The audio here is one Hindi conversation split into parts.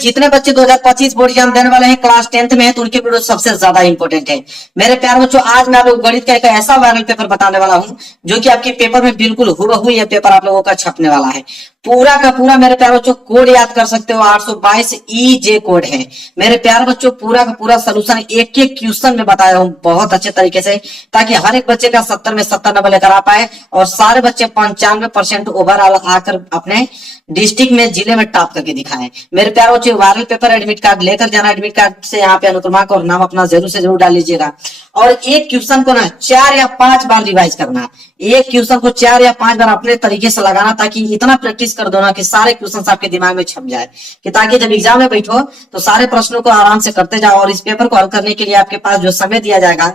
जितने बच्चे 2025 बोर्ड एग्जाम देने वाले हैं क्लास 10th में है तो उनके वीडियो सबसे ज्यादा इंपॉर्टेंट है। मेरे प्यारे बच्चों, आज मैं आप लोगों को गणित का एक ऐसा वायरल पेपर बताने वाला हूं जो कि आपके पेपर में बिल्कुल हुबहू ये पेपर आप लोगों का छपने वाला है। पूरा का पूरा मेरे प्यारे बच्चों कोड याद कर सकते हो, 822 EJ कोड है। मेरे प्यारे बच्चों, पूरा का पूरा सोल्यूशन एक एक क्वेश्चन में बताया हूं बहुत अच्छे तरीके से, ताकि हर एक बच्चे का 70 में 70 नंबर लेकर आ पाए और सारे बच्चे 95% ओवरऑल आकर अपने डिस्ट्रिक्ट में, जिले में टॉप करके दिखाएं। मेरे प्यारे बच्चों, वायरल पेपर एडमिट कार्ड लेकर जाना, एडमिट कार्ड से यहाँ पे अनुक्रमांक और नाम अपना जरूर से जरूर डाल लीजिएगा। और एक क्वेश्चन को ना 4 या 5 बार रिवाइज करना, एक क्वेश्चन को 4 या 5 बार अपने तरीके से लगाना, ताकि इतना प्रैक्टिस कर दो ना कि सारे क्वेश्चन आपके दिमाग में छप जाए, कि ताकि जब एग्जाम में बैठो तो सारे प्रश्नों को आराम से करते जाओ। और इस पेपर को हल करने के लिए आपके पास जो समय दिया जाएगा,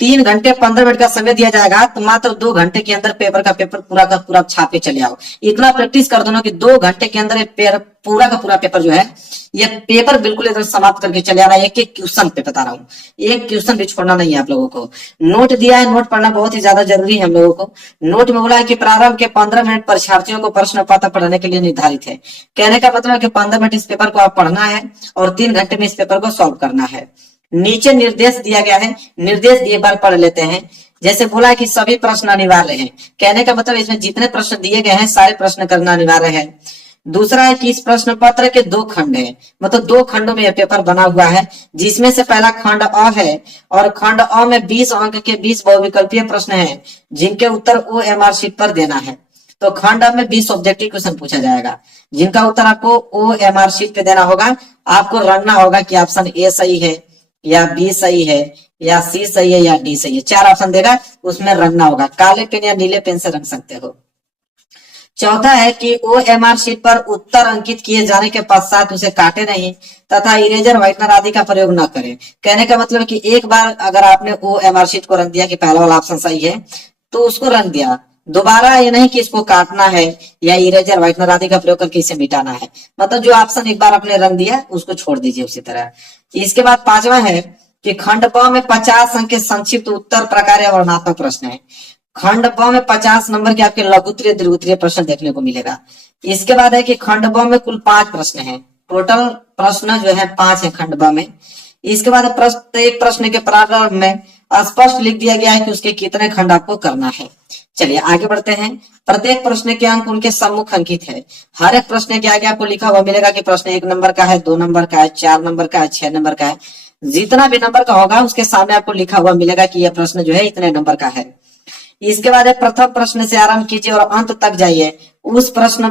3 घंटे 15 मिनट का समय दिया जाएगा, तो मात्र 2 घंटे के अंदर पेपर का पेपर पूरा का पूरा छापे चले आओ। इतना प्रैक्टिस कर दो ना कि 2 घंटे के अंदर पूरा का पूरा पेपर जो है, ये पेपर बिल्कुल एकदम समाप्त करके चले आना। एक एक क्वेश्चन पे बता रहा हूँ, एक क्वेश्चन भी छोड़ना नहीं है आप लोगों को। नोट दिया है, नोट पढ़ना बहुत ही ज्यादा जरूरी है हम लोगों को। नोट में बोला है कि प्रारंभ के 15 मिनट परीक्षार्थियों को प्रश्न पत्र पढ़ने के लिए निर्धारित है। कहने का मतलब है कि 15 मिनट इस पेपर को आप पढ़ना है और 3 घंटे में इस पेपर को सॉल्व करना है। नीचे निर्देश दिया गया है, निर्देश एक बार पढ़ लेते हैं। जैसे बोला है कि सभी प्रश्न अनिवार्य हैं, कहने का मतलब इसमें जितने प्रश्न दिए गए हैं सारे प्रश्न करना अनिवार्य है। दूसरा है कि इस प्रश्न पत्र के 2 खंड हैं, मतलब 2 खंडों में यह पेपर बना हुआ है, जिसमें से पहला खंड अ है और खंड अ में 20 अंक के 20 बहुविकल्पीय प्रश्न हैं, जिनके उत्तर OMR शीट पर देना है। तो खंड अ में 20 ऑब्जेक्टिव क्वेश्चन पूछा जाएगा, जिनका उत्तर आपको OMR शीट पे देना होगा। आपको रखना होगा कि ऑप्शन ए सही है या बी सही है या सी सही है या डी सही है। 4 ऑप्शन देगा, उसमें रंगना होगा। काले पेन या नीले पेन से रंग सकते हो। चौथा है कि OMR शीट पर उत्तर अंकित किए जाने के पश्चात उसे काटे नहीं तथा इरेजर, व्हाइटनर आदि का प्रयोग न करें। कहने का मतलब कि एक बार अगर आपने OMR शीट को रंग दिया कि पहला वाला ऑप्शन सही है, तो उसको रंग दिया, दोबारा ये नहीं कि इसको काटना है या इरेजर, व्हाइटनर आदि का प्रयोग करके इसे मिटाना है। मतलब जो ऑप्शन एक बार आपने रंग दिया उसको छोड़ दीजिए उसी तरह। इसके बाद 5वां है कि खंड ब में 50 अंक के संक्षिप्त उत्तर प्रकार या वर्णनात्मक प्रश्न है। खंड ब में 50 नंबर के आपके लघुत्तरीय दीर्घोत्तरीय प्रश्न देखने को मिलेगा। इसके बाद है कि खंड ब में कुल 5 प्रश्न हैं, टोटल प्रश्न जो है 5 है खंड ब में। इसके बाद प्रत्येक प्रश्न के प्रारंभ में स्पष्ट लिख दिया गया है कि उसके कितने खंड आपको करना है। चलिए आगे बढ़ते हैं। प्रत्येक प्रश्न के अंक उनके सम्मुख अंकित है। हर एक प्रश्न के आगे आपको लिखा हुआ मिलेगा कि प्रश्न 1 नंबर का है, 2 नंबर का है, 4 नंबर का है, 6 नंबर का है। जितना भी नंबर का होगा उसके सामने आपको लिखा हुआ मिलेगा कि यह प्रश्न जो है इतने नंबर का है। इसके बाद प्रथम प्रश्न से आरंभ कीजिए और अंत तक जाइए। उस प्रश्न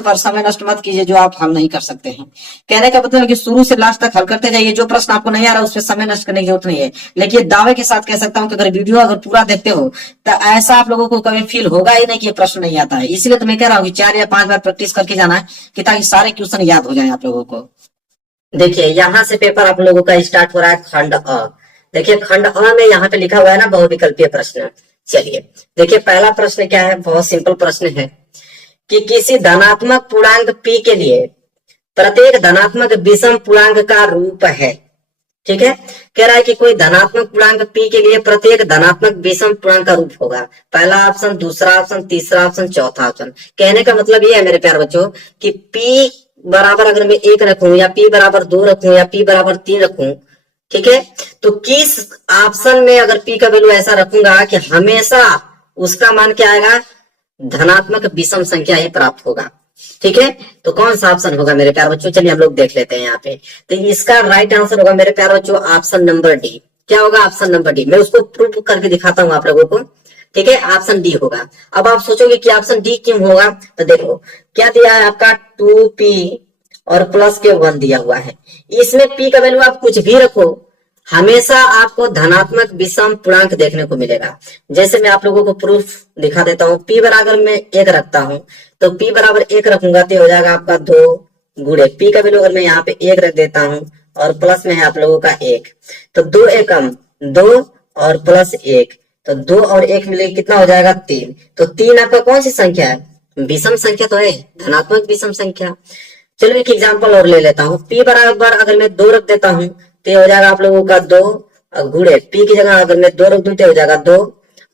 पर समय नष्ट मत कीजिए जो आप हल नहीं कर सकते हैं। कहने का मतलब है कि शुरू से लास्ट तक हल करते जाइए। जो प्रश्न आपको नहीं आ रहा उस पर समय नष्ट करने की जरूरत नहीं है। लेकिन दावे के साथ कह सकता हूं कि अगर वीडियो अगर पूरा देखते हो तो ऐसा आप लोगों को कभी फील होगा ही नहीं कि ये प्रश्न नहीं आता है। इसलिए तो मैं कह रहा हूँ कि 4 या 5 बार प्रैक्टिस करके जाना है, कि ताकि सारे क्वेश्चन याद हो जाए आप लोगों को। देखिए यहाँ से पेपर आप लोगों का स्टार्ट हो रहा है खंड अ। देखिए खंड अ में यहाँ पे लिखा हुआ है ना बहुविकल्पीय प्रश्न। चलिए देखिए पहला प्रश्न क्या है, बहुत सिंपल प्रश्न है कि किसी धनात्मक पूर्णांक p के लिए प्रत्येक धनात्मक विषम पूर्णांक का रूप है। ठीक है, कह रहा है कि कोई धनात्मक पूर्णांक p के लिए प्रत्येक धनात्मक विषम पूर्णांक का रूप होगा। पहला ऑप्शन, दूसरा ऑप्शन, तीसरा ऑप्शन, चौथा ऑप्शन। कहने का मतलब ये है मेरे प्यारे बच्चों कि p बराबर अगर मैं 1 रखूं या p बराबर 2 रखूं या p बराबर 3 रखूं, ठीक है, तो किस ऑप्शन में अगर p का वैल्यू ऐसा रखूंगा कि हमेशा उसका मान क्या आएगा, धनात्मक विषम संख्या ही प्राप्त होगा। ठीक है, तो कौन सा ऑप्शन होगा मेरे प्यारे बच्चों, चलिए हम लोग देख लेते हैं यहाँ पे। तो इसका राइट आंसर होगा मेरे प्यारे बच्चों ऑप्शन नंबर डी। क्या होगा, ऑप्शन नंबर डी। मैं उसको प्रूफ करके दिखाता हूँ आप लोगों को। ठीक है, ऑप्शन डी होगा। अब आप सोचोगे कि ऑप्शन डी क्यों होगा, तो देखो क्या दिया है आपका 2p और प्लस के 1 दिया हुआ है। इसमें p का वैल्यू आप कुछ भी रखो, हमेशा आपको धनात्मक विषम पूर्णांक देखने को मिलेगा। जैसे मैं आप लोगों को प्रूफ दिखा देता हूँ। p बराबर में 1 रखता हूँ, तो p बराबर 1 रखूंगा तो हो जाएगा आपका 2 गुणे p का वैल्यू अगर मैं यहाँ पे 1 रख देता हूँ और प्लस में है आप लोगों का 1, तो 2 एकम 2 और प्लस 1, तो 2 और 1 मिले कितना हो जाएगा 3। तो 3 आपका कौन सी संख्या है, विषम संख्या तो है, धनात्मक विषम संख्या। चलो एक एग्जांपल और ले लेता हूँ। p बराबर अगर मैं 2 रख देता हूँ तो हो जाएगा आप लोगों का 2 गुणे p की जगह अगर मैं 2 रख दूं तो हो जाएगा 2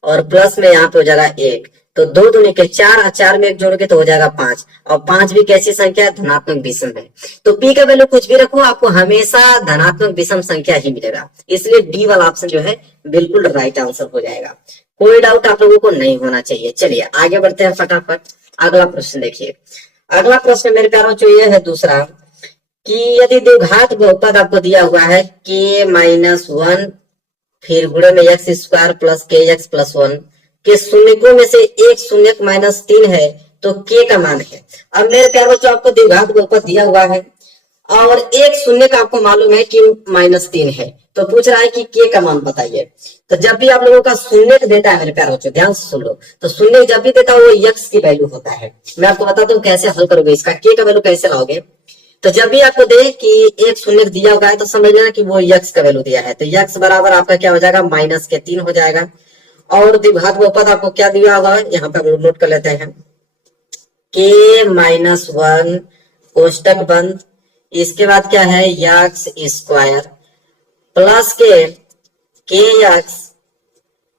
और प्लस में यहाँ पे हो जाएगा 1, तो दो दूनी के चार और चार में एक जोड़ोगे तो हो जाएगा 5, और 5 भी कैसी संख्या है, धनात्मक विषम है। तो p का वैल्यू कुछ भी रखो आपको हमेशा धनात्मक विषम संख्या ही मिलेगा, इसलिए डी वाला ऑप्शन जो है बिल्कुल राइट आंसर हो जाएगा। कोई डाउट आप लोगों को नहीं होना चाहिए। चलिए आगे बढ़ते हैं फटाफट। अगला प्रश्न देखिए। अगला प्रश्न मेरे प्यारों जो ये है दूसरा, कि यदि द्विघात बहुपद आपको दिया हुआ है k-1 फिर गुणे में एक्स स्क्वायर प्लस के एक्स प्लस 1 के शून्यकों में से एक शून्यक -3 है तो k का मान है। अब मेरे प्यारे बच्चों आपको द्विघात बहुपद दिया हुआ है और एक शून्य का आपको मालूम है कि -3 है, तो पूछ रहा है कि k का मान बताइए। तो जब भी आप लोगों का शून्य देता है मेरे प्यारे बच्चों, ध्यान से सुन लो, तो शून्य जब भी देता है वो x की वैल्यू होता है। मैं आपको बताता हूँ कैसे हल करोगे इसका, k का वैल्यू कैसे लाओगे। तो जब भी आपको दे कि एक शून्य दिया हुआ है तो समझ लेना कि वो x का वैल्यू दिया है, तो x बराबर आपका क्या हो जाएगा, -3 हो जाएगा। और द्विघात बहुपद आपको क्या दिया हुआ है, यहाँ पे हम नोट कर लेते हैं, k-1 कोष्टक बंद, इसके बाद क्या है एक्स स्क्वायर प्लस के एक्स,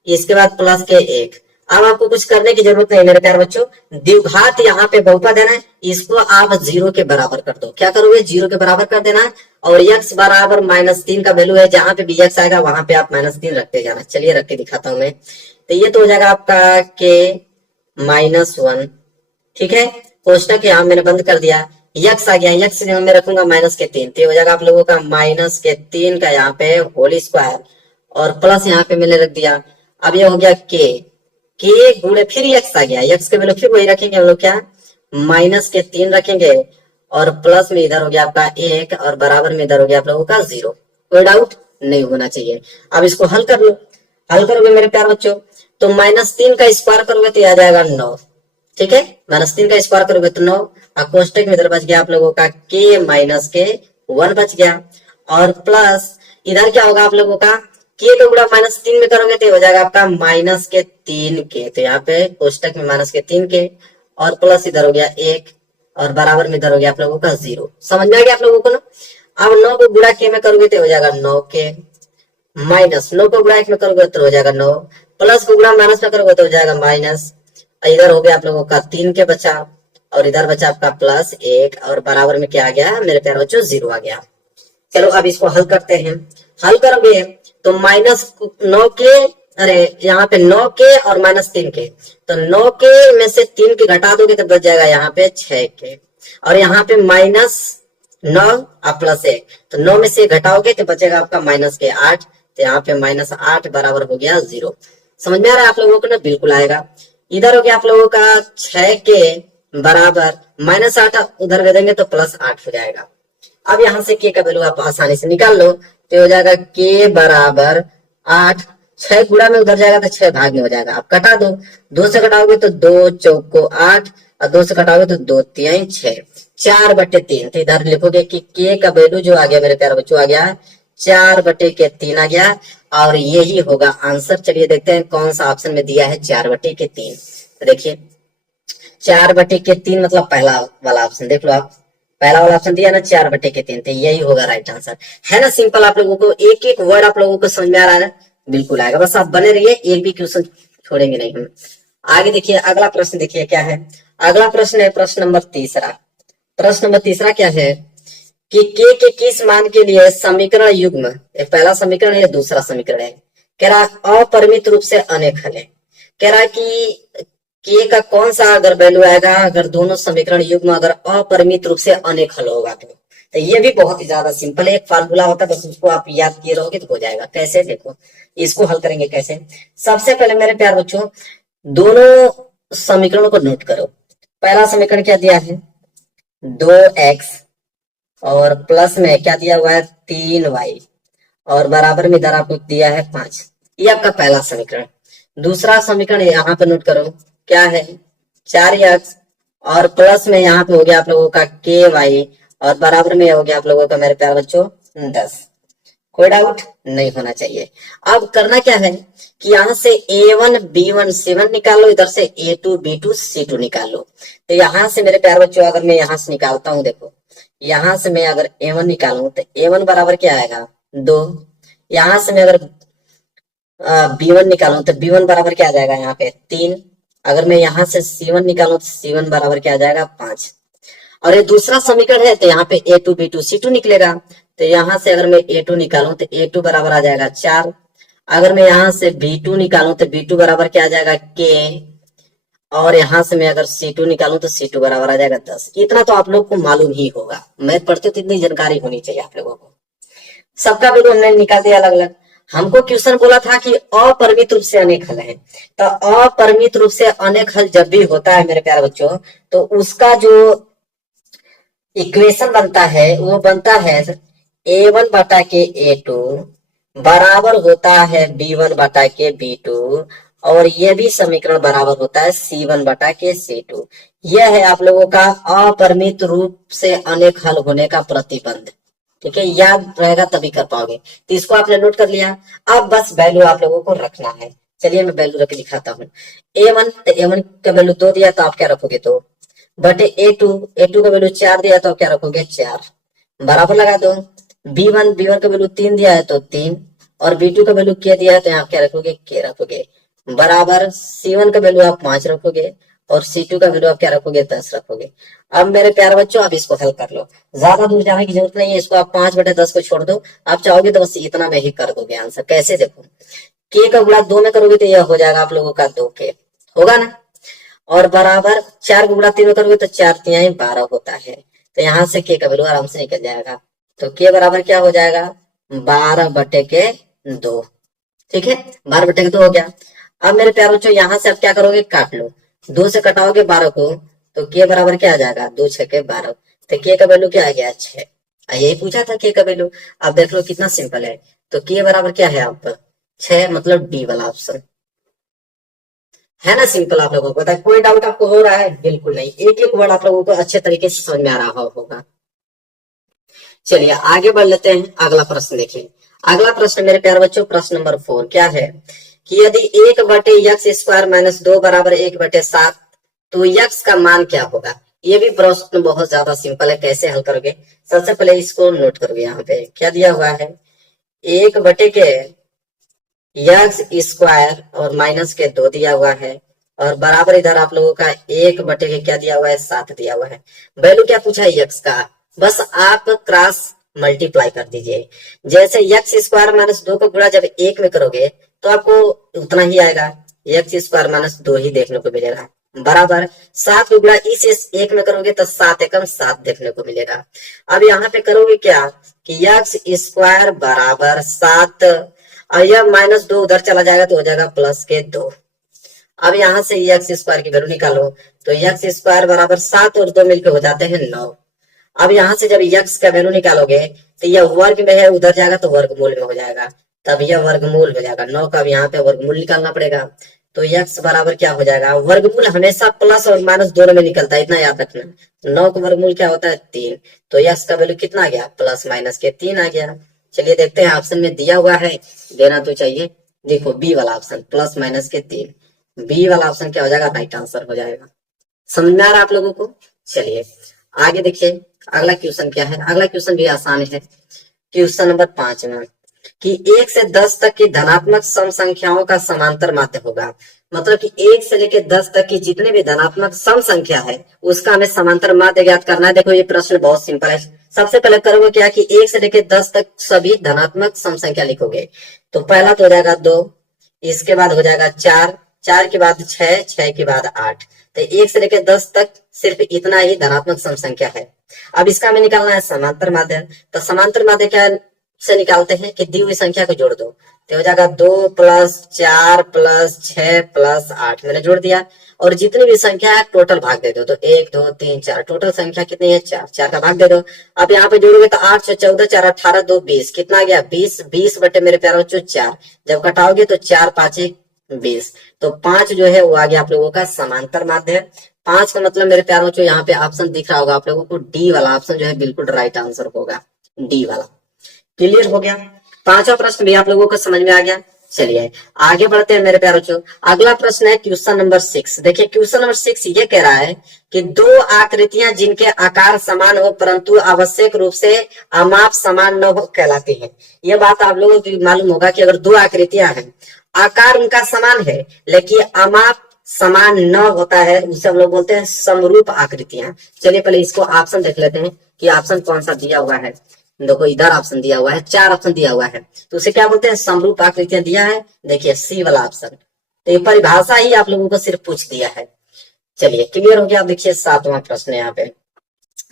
इसके बाद प्लस के 1। अब आपको कुछ करने की जरूरत नहीं मेरे प्यारे बच्चों, द्विघात यहाँ पे बहुपद है ना, इसको आप 0 के बराबर कर दो। क्या करोगे, 0 के बराबर कर देना, और x बराबर -3 का वैल्यू है, जहां पे भी x आएगा वहां पे आप -3 रखते जाना। चलिए रख के दिखाता हूं मैं। तो ये तो हो जाएगा आपका k-1, ठीक है, कोष्टक यहाँ मैंने बंद कर दिया, x आ गया, x मैं रखूंगा -3, तो हो जाएगा आप लोगों का -3 का यहाँ पे होल स्क्वायर और प्लस यहाँ पे मैंने रख दिया। अब ये हो गया के गुणे फिर x आ गया, x के वैल्यू फिर वही रखेंगे हम लोग, क्या -3 रखेंगे और प्लस में इधर हो गया आपका 1 और बराबर में इधर हो गया आप लोगों का 0। कोई डाउट नहीं होना चाहिए। अब इसको हल कर लो, हल करोगे मेरे प्यारे बच्चों तो -3 का स्क्वायर करोगे तो आ जाएगा 9, ठीक है, -3 का स्क्वायर करोगे तो 9, और कोष्टक में इधर बच गया आप लोगों का k-1 बच गया, और प्लस इधर क्या होगा आप लोगों का के तो गुणा -3 में करोगे तो हो जाएगा आपका -3 तो यहाँ पे कोष्टक में -3 के और प्लस इधर हो गया 1 और बराबर में इधर हो गया आप लोगों का 0। समझ में आ गया आप लोगों को ना। अब 9 को गुणा के में करोगे तो हो जाएगा 9 माइनस 9 को गुणा 1 में करोगे तो हो जाएगा 9, प्लस को गुणा माइनस में करोगे तो हो जाएगा माइनस, इधर हो गया आप लोगों का 3 के बचा और इधर बचा आपका +1 और बराबर में क्या आ गया मेरे प्यारे बच्चों 0 आ गया। चलो अब इसको हल करते हैं। हल करोगे तो -9 के, अरे यहाँ पे 9 के और -3 के, तो 9 के में से 3 के घटा दोगे तो बच जाएगा यहाँ पे 6 के, और यहाँ पे -9 और +1, तो 9 में से घटाओगे तो बचेगा आपका -8, तो यहाँ पे -8 बराबर हो गया 0। समझ में आ रहा है आप लोगों को ना, बिल्कुल आएगा। इधर हो गया आप लोगों का 6 के बराबर -8, उधर दे देंगे तो +8 हो जाएगा। अब यहाँ से k का वैल्यू आप आसानी से निकाल लो, तो हो जाएगा k बराबर 8, 6 गुणा में उधर जाएगा तो 6 भाग में हो जाएगा। आप कटा दो, 2 से घटाओगे तो 2 चौको 8 और 2 से घटाओगे तो 2 3 6, 4/3, तो इधर लिखोगे कि k का वैल्यू जो आ गया मेरे प्यारे बच्चों आ गया 4/3 आ गया, और यही होगा आंसर। चलिए देखते हैं कौन सा ऑप्शन में दिया है 4/3। तो देखिए 4/3 मतलब पहला वाला ऑप्शन देख लो आप, पहला वाला ऑप्शन दिया ना 4/3, तो यही होगा राइट आंसर, है ना। सिंपल, आप लोगों को एक एक वर्ड आप लोगों को समझ में आ रहा है ना, बिल्कुल आएगा। बस आप बने रहिए, एक भी क्वेश्चन छोड़ेंगे नहीं हम। आगे देखिए अगला प्रश्न, देखिए क्या है अगला प्रश्न है प्रश्न नंबर 3। प्रश्न नंबर 3 क्या है कि k के किस मान के लिए समीकरण युग्म, पहला समीकरण है दूसरा समीकरण है, कह रहा अपरिमित रूप से अनेक हल है। कह रहा कि k का कौन सा अगर वैल्यू आएगा अगर दोनों समीकरण युग्म अगर अपरिमित रूप से अनेक हल होगा तो ये भी बहुत ही ज्यादा सिंपल है, एक फार्मूला होता है, बस उसको आप याद किए रहोगे तो हो जाएगा। कैसे, देखो इसको हल करेंगे कैसे। सबसे पहले मेरे प्यार बच्चों दोनों समीकरणों को नोट करो। पहला समीकरण क्या दिया है 2x और प्लस में क्या दिया हुआ है 3y और बराबर में इधर आपको दिया है 5, ये आपका पहला समीकरण। दूसरा समीकरण यहाँ पे नोट करो क्या है 4x और प्लस में यहाँ पे हो गया आप लोगों का ky और बराबर में हो गया आप लोगों का मेरे प्यारे बच्चों 10। कोई डाउट नहीं होना चाहिए। अब करना क्या है कि यहाँ से a1 b1 c1 निकाल लो, इधर से a2 b2 c2 निकाल लो। तो यहाँ से मेरे प्यारे बच्चों अगर मैं यहाँ से निकालता हूँ, देखो यहाँ से मैं अगर a1 निकालूं तो a1 बराबर क्या आएगा 2, यहाँ से मैं अगर b1 निकालूं तो b1 बराबर क्या आ जाएगा यहाँ पे 3, अगर मैं यहाँ से C1 निकालूं तो C1 बराबर क्या आ जाएगा 5। और ये दूसरा समीकरण है तो यहाँ पे A2 B2 C2 निकलेगा। तो यहाँ से अगर मैं A2 निकालूं तो A2 बराबर आ जाएगा 4। अगर मैं यहाँ से B2 निकालूं तो B2 बराबर क्या आ जाएगा K। और यहाँ से मैं अगर C2 निकालूं तो C2 बराबर आ जाएगा 10। इतना तो आप लोग को मालूम ही होगा, मैथ पढ़ते तो इतनी जानकारी होनी चाहिए आप लोगों को। सबका वैल्यू हमने निकाल दिया अलग अलग। हमको क्वेश्चन बोला था कि अपरिमित रूप से अनेक हल है। तो अपरिमित रूप से अनेक हल जब भी होता है मेरे प्यारे बच्चों, तो उसका जो इक्वेशन बनता है वो बनता है A1 बटा के A2 बराबर होता है B1 बटा के B2, और ये भी समीकरण बराबर होता है C1 बटा के C2। यह है आप लोगों का अपरिमित रूप से अनेक हल होने का प्रतिबंध। ठीक है, याद रहेगा तभी कर पाओगे। तो इसको आपने नोट कर लिया। अब बस वैल्यू आप लोगों को रखना है। चलिए मैं वैल्यू रख दिखाता हूँ। A1 तो A1 का वैल्यू 2 दिया तो आप क्या रखोगे 2 बटे A2 का वैल्यू 4 दिया तो आप क्या रखोगे 4 बराबर लगा दो। B1 का वैल्यू 3 दिया है तो 3, और B2 का वैल्यू क्या दिया है तो यहाँ क्या रखोगे K रखोगे बराबर। C1 का वैल्यू आप 5 रखोगे और C2 का वैल्यू आप क्या रखोगे 10 रखोगे। अब मेरे प्यारे बच्चों आप इसको हल कर लो, ज्यादा दूर जाने की जरूरत नहीं है। इसको आप 5/10 को छोड़ दो, आप चाहोगे तो बस इतना में ही कर दोगे आंसर। कैसे देखो, K का गुणा 2 में करोगे तो यह हो जाएगा आप लोगों का 2K होगा ना, और बराबर 4 का गुणा 3 में करोगे तो 4 3 12 होता है। तो यहाँ से K का वैल्यू आराम से निकल जाएगा। तो K बराबर क्या हो जाएगा 12/2। ठीक है, 12/2 हो गया। अब मेरे प्यारे बच्चों यहाँ से आप क्या करोगे काट लो, 2 से कटाओगे 12 को तो K बराबर क्या आ जाएगा 2 6 के 12। तो K का वैल्यू क्या आ गया 6। यही पूछा था K का वैल्यू। अब देख लो कितना सिंपल है। तो K बराबर क्या है आप 6, मतलब डी वाला ऑप्शन है ना। सिंपल आप लोगों को पता है। कोई डाउट आपको हो रहा है? बिल्कुल नहीं, एक एक वर्ड आप लोगों को अच्छे तरीके से समझ में आ रहा होगा। चलिए आगे बढ़ लेते हैं, अगला प्रश्न देखिए। अगला प्रश्न मेरे प्यारे बच्चों प्रश्न नंबर 4 क्या है कि यदि 1/(x²-2 बराबर 1/7 तो x का मान क्या होगा। ये भी प्रश्न बहुत ज्यादा सिंपल है, कैसे हल करोगे। सबसे पहले इसको नोट करोगे, यहाँ पे क्या दिया हुआ है 1/(x² और -(2) दिया हुआ है, और बराबर इधर आप लोगों का 1/के क्या दिया हुआ है 7 दिया हुआ है। वैल्यू क्या पूछा है x का, बस आप क्रॉस मल्टीप्लाई कर दीजिए। जैसे (x²-2) को गुणा जब 1 में करोगे तो आपको उतना ही आएगा, (x²-2) ही देखने को मिलेगा बराबर 7 को गुणा इस 1 में करोगे तो 7 एकम 7 देखने को मिलेगा। अब यहाँ पे करोगे क्या कि (x² बराबर 7) और यह -2 उधर चला जाएगा तो हो जाएगा +2। अब यहाँ से (x² की वैल्यू निकालो तो (x² बराबर 7 और 2 मिलकर हो जाते हैं 9। अब यहाँ से जब x का वैल्यू निकालोगे तो यह वर्ग में है, उधर जाएगा तो वर्गमूल में हो जाएगा, तब यह वर्गमूल हो जाएगा 9 का। अब यहाँ पे वर्गमूल निकालना पड़ेगा। तो x बराबर क्या हो जाएगा, वर्गमूल हमेशा प्लस और माइनस दोनों में निकलता है, इतना याद रखना। 9 का वर्गमूल क्या होता है 3, तो x का वैल्यू कितना आ गया +-3 आ गया। चलिए देखते हैं, ऑप्शन में दिया हुआ है, देना तो चाहिए। देखो बी वाला ऑप्शन +-3, बी वाला ऑप्शन क्या हो जाएगा राइट आंसर हो जाएगा। समझ में आ रहा है आप लोगों को। चलिए आगे देखिए अगला क्वेश्चन क्या है। अगला क्वेश्चन भी आसान है, क्वेश्चन नंबर 5 में कि 1 से 10 तक की धनात्मक सम संख्याओं का समांतर माध्य होगा। मतलब कि 1 से लेकर 10 तक की जितने भी धनात्मक सम संख्या है उसका हमें समांतर माध्य ज्ञात करना है। देखो ये प्रश्न बहुत सिंपल है। सबसे पहले करोगे क्या कि 1 से लेकर 10 तक सभी धनात्मक सम संख्या लिखोगे। तो पहला तो हो जाएगा 2, इसके बाद हो जाएगा 4, 4 के बाद 6, 6 के बाद 8। तो 1 से लेकर 10 तक सिर्फ इतना ही धनात्मक सम संख्या है। अब इसका हमें निकालना है समांतर माध्य। तो समांतर माध्य क्या से निकालते हैं कि दी हुई संख्या को जोड़ दो, तो हो जाएगा 2 + 4 + 6 + 8 मैंने जोड़ दिया, और जितनी भी संख्या है टोटल भाग दे दो। तो 1 2 3 4 टोटल संख्या कितनी है 4, 4 का भाग दे दो। अब यहाँ पे जोड़ोगे तो 8 6 14 4 18 2 20 कितना आ गया 20, 20 बटे मेरे प्यारे बच्चों 4। जब कटाओगे तो 4 5 20, तो 5 जो है वो आ गया आप लोगों का समांतर माध्य। 5 का मतलब मेरे प्यारे बच्चों यहाँ पे ऑप्शन दिख रहा होगा आप लोगों को, डी वाला ऑप्शन जो है बिल्कुल राइट आंसर होगा, डी वाला। क्लियर हो गया, पांचवा प्रश्न भी आप लोगों को समझ में आ गया। चलिए आगे बढ़ते हैं मेरे प्यारे बच्चों। अगला प्रश्न है क्वेश्चन नंबर 6। देखिए क्वेश्चन नंबर 6 ये कह रहा है कि दो आकृतियां जिनके आकार समान हो परंतु आवश्यक रूप से अमाप समान न हो कहलाती हैं। ये बात आप लोगों को मालूम होगा कि अगर दो आकृतियां हैं, आकार उनका समान है लेकिन अमाप समान न होता है उसे हम लोग बोलते हैं समरूप आकृतियां। चलिए पहले इसको ऑप्शन देख लेते हैं कि ऑप्शन कौन सा दिया हुआ है। देखो इधर ऑप्शन दिया हुआ है, 4 ऑप्शन दिया हुआ है, तो उसे क्या बोलते हैं, समरूप आकृतियां दिया है। देखिए सी वाला ऑप्शन, तो ये परिभाषा ही आप लोगों को सिर्फ पूछ दिया है। चलिए क्लियर हो गया। आप देखिए 7वां प्रश्न यहाँ पे।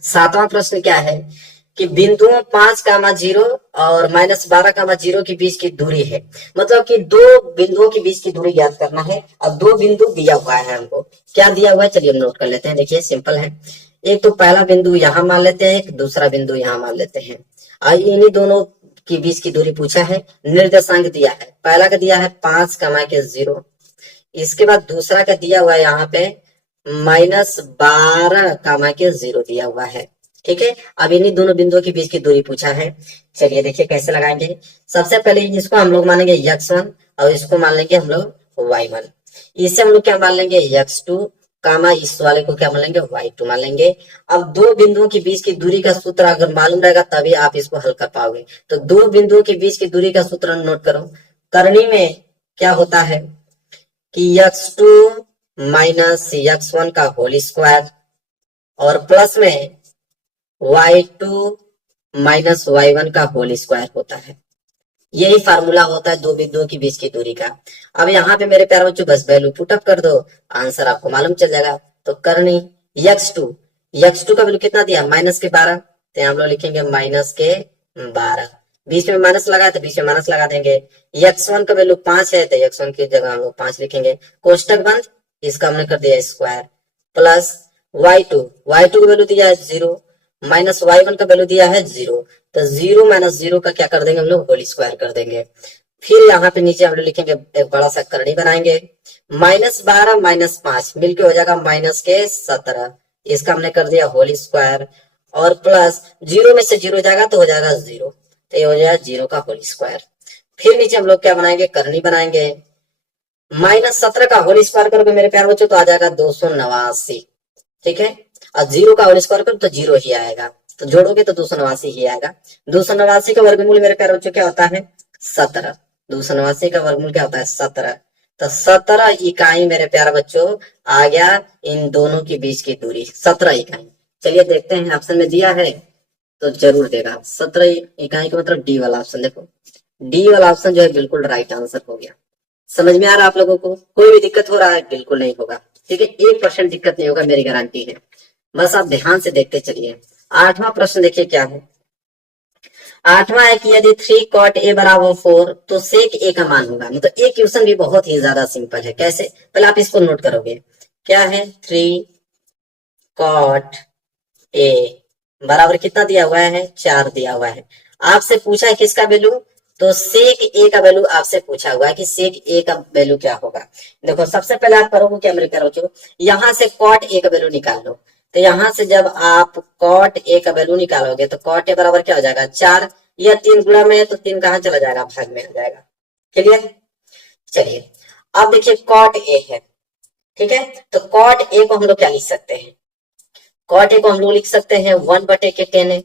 7वां प्रश्न क्या है कि बिंदुओं 5,0 और -12,0 के बीच की दूरी है। मतलब कि दो बिंदुओं के बीच की दूरी ज्ञात करना है और दो बिंदु दिया हुआ है हमको। क्या दिया हुआ है चलिए हम नोट कर लेते हैं। देखिए सिंपल है, एक तो पहला बिंदु यहाँ मान लेते हैं, एक दूसरा बिंदु यहाँ मान लेते हैं। और इन्हीं दोनों के बीच की दूरी पूछा है, निर्देशांक दिया है। पहला का दिया है 5,0, इसके बाद दूसरा का दिया हुआ है यहाँ पे -12,0 दिया हुआ है। ठीक है, अब इन्हीं दोनों बिंदुओं के बीच की दूरी पूछा है। चलिए देखिए कैसे लगाएंगे। सबसे पहले इसको हम लोग मानेंगे x1 और इसको मान लेंगे हम लोग y1। इससे हम लोग क्या मान लेंगे x2, इस वाले को क्या मान लेंगे y2 मान लेंगे। अब दो बिंदुओं के बीच की दूरी का सूत्र अगर मालूम रहेगा तभी आप इसको हल कर पाओगे। तो दो बिंदुओं के बीच की दूरी का सूत्र नोट करो। करनी में क्या होता है कि x2 माइनस x1 का होल स्क्वायर और प्लस में y2 माइनस y1 का होल स्क्वायर होता है। यही फार्मूला होता है दो बिंदुओं के बीच की दूरी का। अब यहाँ पे मेरे प्यारे बच्चों बस वैल्यू पुटअप कर दो, आंसर आपको मालूम चल जाएगा। तो करनी x2 का वैल्यू कितना दिया -12, तो यहाँ हम लोग लिखेंगे -12। बीच में माइनस लगा तो बीच में माइनस लगा देंगे। x1 का वैल्यू 5 है तो x1 की जगह हम लोग 5 लिखेंगे, कोष्टक बंद, इसका हमने कर दिया स्क्वायर, प्लस y2 का वैल्यू दिया है 0, माइनस y1 का वैल्यू दिया है 0, तो 0 माइनस 0 का क्या कर देंगे हम लोग होल स्क्वायर कर देंगे। फिर यहाँ पे नीचे हम लोग लिखेंगे एक बड़ा सा करनी बनाएंगे, -12 -5 मिलके हो जाएगा -17, इसका हमने कर दिया होल स्क्वायर और प्लस 0 में से 0 जाएगा तो हो जाएगा 0, तो ये हो जाएगा 0 का होल स्क्वायर। फिर नीचे हम लोग क्या बनाएंगे, करनी बनाएंगे, -17 का होल स्क्वायर करोगे मेरे प्यारे बच्चों तो आ जाएगा 289। ठीक है, और 0 का होल स्क्वायर करो तो 0 ही आएगा, तो जोड़ोगे तो 289 ही आएगा। 289 का वर्गमूल मेरे प्यारे बच्चों क्या होता है 17। 289 का वर्गमूल क्या होता है 17, तो 17 इकाई मेरे प्यारे बच्चों आ गया इन दोनों के बीच की दूरी 17 इकाई। चलिए देखते हैं ऑप्शन में दिया है तो जरूर देगा 17 इकाई का मतलब डी वाला ऑप्शन। देखो डी वाला ऑप्शन जो है बिल्कुल राइट आंसर हो गया। समझ में आ रहा है आप लोगों को, कोई भी दिक्कत हो रहा है बिल्कुल नहीं होगा। ठीक है, 1% दिक्कत नहीं होगा, मेरी गारंटी है, बस आप ध्यान से देखते चलिए। 8वां प्रश्न देखिए क्या है। 8वां है कि यदि 3 cot a बराबर 4 तो sec a का मान होगा। मतलब ये क्वेश्चन भी बहुत ही ज्यादा सिंपल है। कैसे, पहले आप इसको नोट करोगे, क्या है 3 cot a बराबर कितना दिया हुआ है 4 दिया हुआ है। आपसे पूछा है किसका वैल्यू, तो सेक ए का वैल्यू आपसे पूछा हुआ है कि सेक ए का वैल्यू क्या होगा। देखो सबसे पहले आप करोगे क्या मेरे प्यारे बच्चों, यहाँ से कॉट ए का वैल्यू निकाल लो। तो यहाँ से जब आप कॉट ए का वैल्यू निकालोगे तो कॉट ए बराबर क्या हो जाएगा 4, या 3 गुणा में है तो 3 कहाँ चला जाएगा, भाग में आ जाएगा। क्लियर, चलिए अब देखिए कॉट ए है। ठीक है, तो कॉट ए को हम लोग क्या लिख सकते हैं, कॉट ए को हम लोग लिख सकते हैं 1/10 है।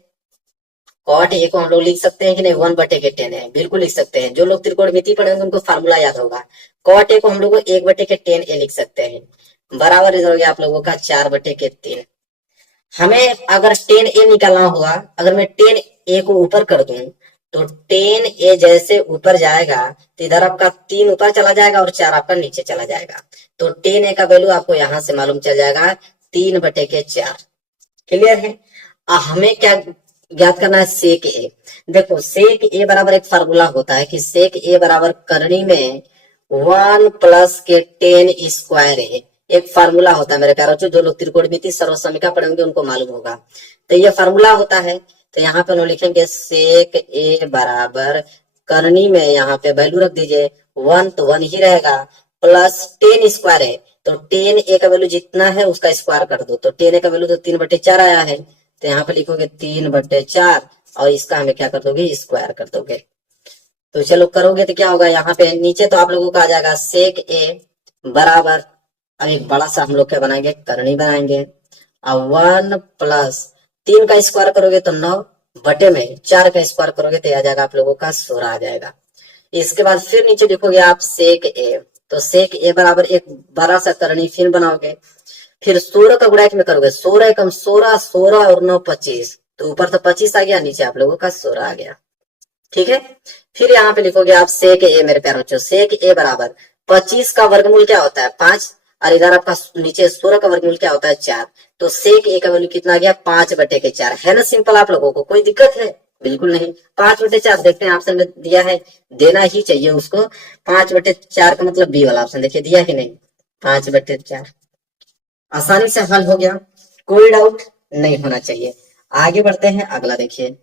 कॉट ए को हम लोग लिख सकते हैं कि नहीं 1/10 है, बिल्कुल लिख सकते हैं। जो लोग त्रिकोणमिति पढ़ेंगे उनको फार्मूला याद होगा। कॉट ए को हम लोग 1/10 ए लिख सकते हैं, बराबर इधर हो गया आप लोगों का 4/3। हमें अगर 10 ए निकालना हुआ, अगर मैं 10 ए को ऊपर कर दूं तो 10 ए जैसे ऊपर जाएगा तो इधर आपका 3 ऊपर चला जाएगा और 4 आपका नीचे चला जाएगा। तो 10 ए का वैल्यू आपको यहां से मालूम चल जाएगा 3/4। क्लियर है, हमें क्या ज्ञात करना है सेक ए। देखो सेक ए बराबर एक फार्मूला होता है कि सेक ए बराबर करनी में 1 प्लस के 10 स्क्वायर है, एक फार्मूला होता है मेरे प्यारे बच्चों। जो लोग त्रिकोणमिति सर्वसमीका पढ़ेंगे उनको मालूम होगा। तो ये फार्मूला होता है, तो यहाँ पे हम लिखेंगे सेक ए बराबर करनी में यहाँ पे वैल्यू रख दीजिए 1, तो 1 ही रहेगा, प्लस 10 स्क्वायर है तो 10 ए का वैल्यू जितना है उसका स्क्वायर कर दो। तो 10 ए का वैल्यू तो 3/4 आया है, तो यहाँ पे लिखोगे 3/4 और इसका हमें क्या कर दोगे स्क्वायर कर दोगे। तो चलो करोगे तो क्या होगा, यहाँ पे नीचे तो आप लोगों का आ जाएगा सेक ए बराबर, अब एक बड़ा सा हम लोग क्या बनाएंगे करनी बनाएंगे, और 1 प्लस 3 का स्क्वायर करोगे तो 9/4 का स्क्वायर करोगे तो आ जाएगा आप लोगों का 16 आ जाएगा। इसके बाद फिर नीचे लिखोगे आप सेक ए तो सेक ए बराबर एक बड़ा सा करनी फिर बनाओगे, फिर 16 का गुणा में करोगे, 16 एकम 16, 16 और 9 25, तो ऊपर तो 25 आ गया, नीचे आप लोगों का 16 आ गया। ठीक है, फिर यहाँ पे लिखोगे आप सेक ए मेरे प्यारे बच्चों, सेक ए बराबर 25 का वर्गमूल क्या होता है 5, और इधर आपका नीचे 16 का वर्गमूल क्या होता है 4, तो सेक ए का वैल्यू कितना आ गया 5/4 है ना। सिंपल, आप लोगों को कोई दिक्कत है? बिल्कुल नहीं। 5/4 देखते हैं ऑप्शन में दिया है, देना ही चाहिए उसको। 5/4 का मतलब बी वाला ऑप्शन देखिए दिया कि नहीं, 5/4 आसानी से हल हो गया, कोई डाउट नहीं होना चाहिए। आगे बढ़ते हैं, अगला देखिए।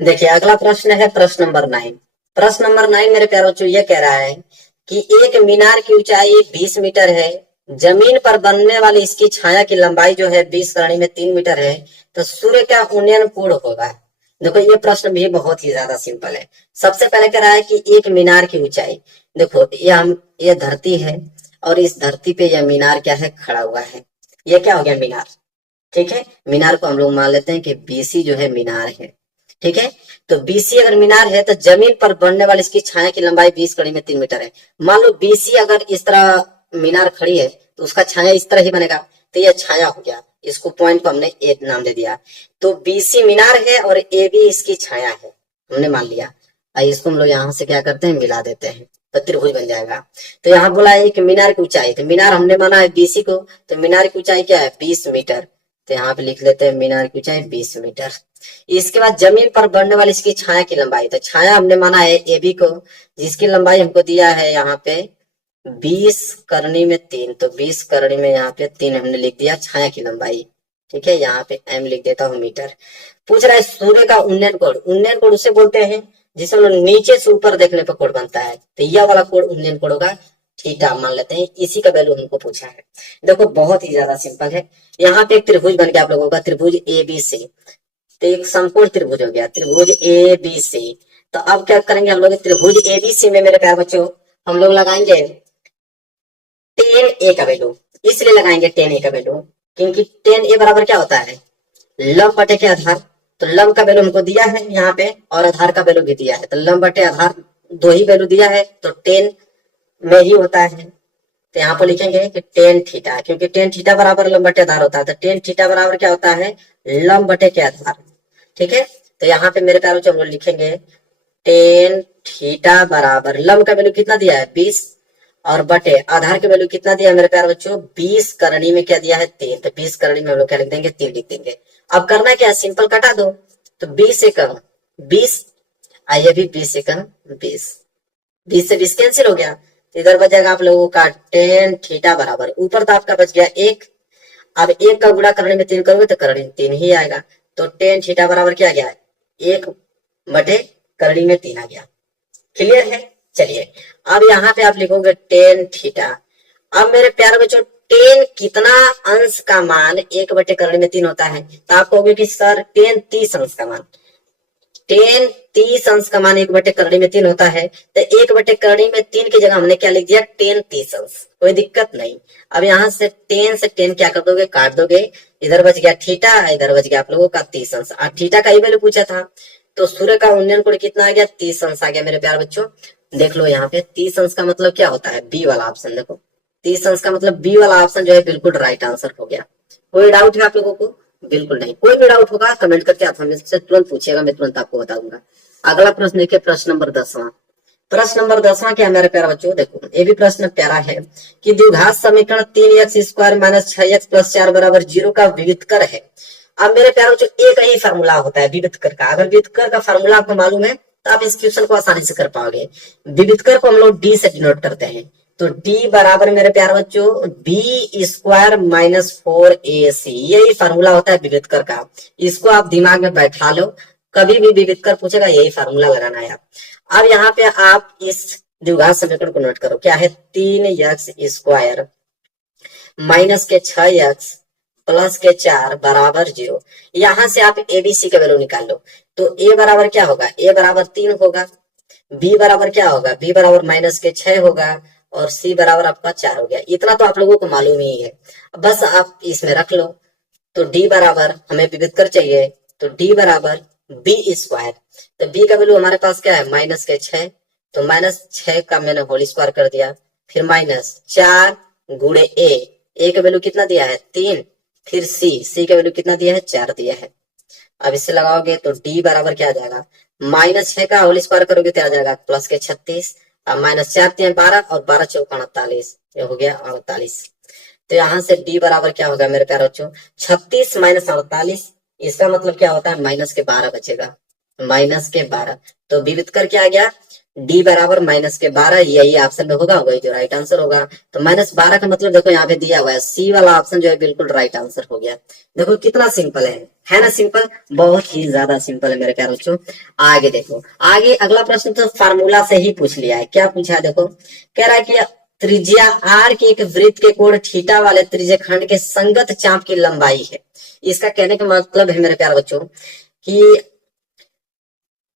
देखिए अगला प्रश्न है प्रश्न नंबर 9। प्रश्न नंबर 9 मेरे प्यारे बच्चों ये कह रहा है कि एक मीनार की ऊंचाई 20 मीटर है, जमीन पर बनने वाली इसकी छाया की लंबाई जो है 20 सरणी में 3 मीटर है, तो सूर्य का उन्नयन कोण होगा। देखो ये प्रश्न भी बहुत ही ज्यादा सिंपल है। सबसे पहले कह रहा है कि एक मीनार की ऊंचाई, देखो ये धरती है और इस धरती पे यह मीनार क्या है खड़ा हुआ है, ये क्या हो गया मीनार। ठीक है, मीनार को हम लोग मान लेते हैं कि बीसी जो है मीनार है। ठीक है, तो बीसी अगर मीनार है तो जमीन पर बनने वाली इसकी छाया की लंबाई 20 कड़ी में 3 मीटर है। मान लो बीसी अगर इस तरह मीनार खड़ी है तो उसका छाया इस तरह ही बनेगा, तो यह छाया हो गया, इसको पॉइंट को हमने ए नाम दे दिया। तो बीसी मीनार है और ए बी इसकी छाया है, हमने मान लिया। इसको हम लोग यहाँ से क्या करते हैं मिला देते हैं, तो त्रिभुज बन जाएगा। तो यहाँ बोला है कि मीनार की ऊंचाई, तो मीनार हमने माना है बीसी को, तो मीनार की ऊंचाई क्या है 20 मीटर, तो यहाँ पे लिख लेते हैं मीनार की ऊंचाई 20 मीटर। इसके बाद जमीन पर बढ़ने वाली इसकी छाया की लंबाई, तो छाया हमने माना है ए बी को, जिसकी लंबाई हमको दिया है यहाँ पे 20 करनी में 3, तो 20 करनी में यहाँ पे 3 हमने लिख दिया छाया की लंबाई। ठीक है, यहाँ पे एम लिख देता हूँ मीटर। पूछ रहा है सूर्य का उन्नयन कोण, उन्नयन कोण उसे बोलते हैं जिसे हम लोग नीचे से ऊपर देखने पर कोण बनता है, तो यह वाला कोण उन्नयन कोण होगा, थीटा मान लेते हैं, इसी का वैल्यू हमको पूछा है। देखो बहुत ही ज्यादा सिंपल है। यहाँ पे एक त्रिभुज बन गया आप लोगों का, त्रिभुज ए बी सी, तो एक समकोण त्रिभुज हो गया त्रिभुज ए बी सी। तो अब क्या करेंगे हम लोग त्रिभुज ए बी सी में मेरे प्यारे बच्चों हम लोग लगाएंगे टेन ए का वैल्यू, इसलिए लगाएंगे टेन ए का वैल्यू क्योंकि टेन ए बराबर क्या होता है लंब बटे के आधार, तो लंब का वैल्यू हमको दिया है यहाँ पे और आधार का वैल्यू भी दिया है, तो लंब बटे आधार दो ही वैल्यू दिया है, तो टेन में ही होता है। तो यहाँ पर लिखेंगे कि टेन थीटा, क्योंकि टेन थीटा बराबर लंब बटे आधार होता है, तो टेन थीटा बराबर क्या होता है लंब बटे के आधार। ठीक है, तो यहाँ पे मेरे प्यारे हम लोग लिखेंगे टेन थीटा बराबर लंब का वैल्यू कितना दिया है 20 और बटे आधार के वैल्यू कितना दिया है मेरे प्यारे बच्चों 20 करनी में क्या दिया है 3, तो 20 करनी में हम लोग क्या लिख देंगे 3 लिख देंगे। अब करना क्या है सिंपल कटा दो, तो 20 एकम 20, आइए भी 20 एकम 20, 20 से 20 कैंसिल हो गया, तो इधर बचेगा आप लोगों का टेन थीटा बराबर, ऊपर तो आपका बच गया 1, अब 1 का गुणा करने में 3 करोगे तो करनी 3 ही आएगा, तो टेन थीटा बराबर क्या गया 1 बटे करनी में 3 आ गया। क्लियर है? चलिए अब यहाँ पे आप लिखोगे टेन थीटा। अब मेरे प्यारे बच्चों टेन कितना अंश का मान 1 बटे करनी में 3 होता है, तो आप कहोगे कि सर टेन 30 अंश का मान, टेन 30 अंश का मान 1 बटे करनी में 3 होता है, तो 1 बटे करनी में 3 की जगह हमने क्या लिख दिया टेन 30 अंश, कोई दिक्कत नहीं। अब यहाँ से 10 से 10 क्या कर दोगे काट दोगे, इधर बच गया थीटा, इधर बच गया आप लोगों का 30 अंश, और थीटा का ही वैल्यू पूछा था, तो सूर्य का उन्नयन कोण कितना आ गया 30 अंश आ गया मेरे प्यारे बच्चों। देख लो यहाँ पे 30 अंश का मतलब क्या होता है बी वाला ऑप्शन, देखो 30 अंश का मतलब बी वाला ऑप्शन जो है बिल्कुल राइट आंसर हो गया। कोई डाउट है आप लोगों को? बिल्कुल नहीं। कोई भी डाउट होगा कमेंट करके आप हमसे तुरंत पूछिएगा, मैं तुरंत आपको बता दूंगा। अगला प्रश्न देखिए प्रश्न नंबर 10वां। प्रश्न नंबर 10वां क्या है मेरे प्यारे बच्चों, देखो ये भी प्रश्न प्यारा है कि द्विघात समीकरण 3x² - 6x + 4 बराबर 0 का विविधकर है। अब मेरे प्यारे बच्चों एक ही फार्मूला होता है विविधकर का, अगर विविधकर का फार्मूला आपको मालूम है तो आप इस क्वेश्चन को आसानी से कर पाओगे। विविधकर को हम लोग डी से डिनोट करते हैं, तो डी बराबर मेरे प्यारे बच्चों b² - 4ac, यही फार्मूला होता है विविधकर का। इसको आप दिमाग में बैठा लो, कभी भी विविधकर पूछेगा यही फार्मूला लगाना है आप। अब यहाँ पे आप इस द्विघात समीकरण को नोट करो, क्या है 3x² - 6x + 4 बराबर 0। यहां से आप एबीसी का वैल्यू निकाल लो, तो ए बराबर क्या होगा ए बराबर 3 होगा, बी बराबर क्या होगा बी बराबर -6 होगा, और सी बराबर आपका 4 हो गया। इतना तो आप लोगों को मालूम ही है, बस आप इसमें रख लो। तो डी बराबर हमें विविधकर चाहिए, तो डी बराबर b², तो b का वैल्यू हमारे पास क्या है -6, तो -6 का मैंने होल स्क्वायर कर दिया, फिर माइनस 4 गुणे ए का वैल्यू कितना दिया है 3, फिर सी का वैल्यू कितना दिया है 4 दिया है। अब इससे लगाओगे तो डी बराबर क्या आ जाएगा, -6 का होल स्क्वायर करोगे तो आ जाएगा प्लस के 36, अब -4 3 12 और 12 चौका 48, ये हो गया 48। तो यहाँ से डी बराबर क्या होगा मेरे प्यारे बच्चों, 36 - 48, इसका मतलब क्या होता है -12 बचेगा, -12। तो विविध कर क्या आ गया, डी बराबर -12, यही ऑप्शन में होगा, वही जो राइट आंसर होगा। तो -12 का मतलब देखो यहाँ पे दिया हुआ है, सी वाला ऑप्शन जो है बिल्कुल राइट आंसर हो गया। देखो कितना सिंपल है ना, सिंपल, बहुत ही ज्यादा सिंपल है मेरे प्यारे बच्चों। आगे देखो, आगे अगला प्रश्न तो फार्मूला से ही पूछ लिया है। क्या पूछा है देखो, कह रहा है कि त्रिज्या आर के एक वृत्त के कोण थीटा वाले त्रिज्यखंड के संगत चाप की लंबाई है। इसका कहने का मतलब है मेरे प्यारे बच्चों कि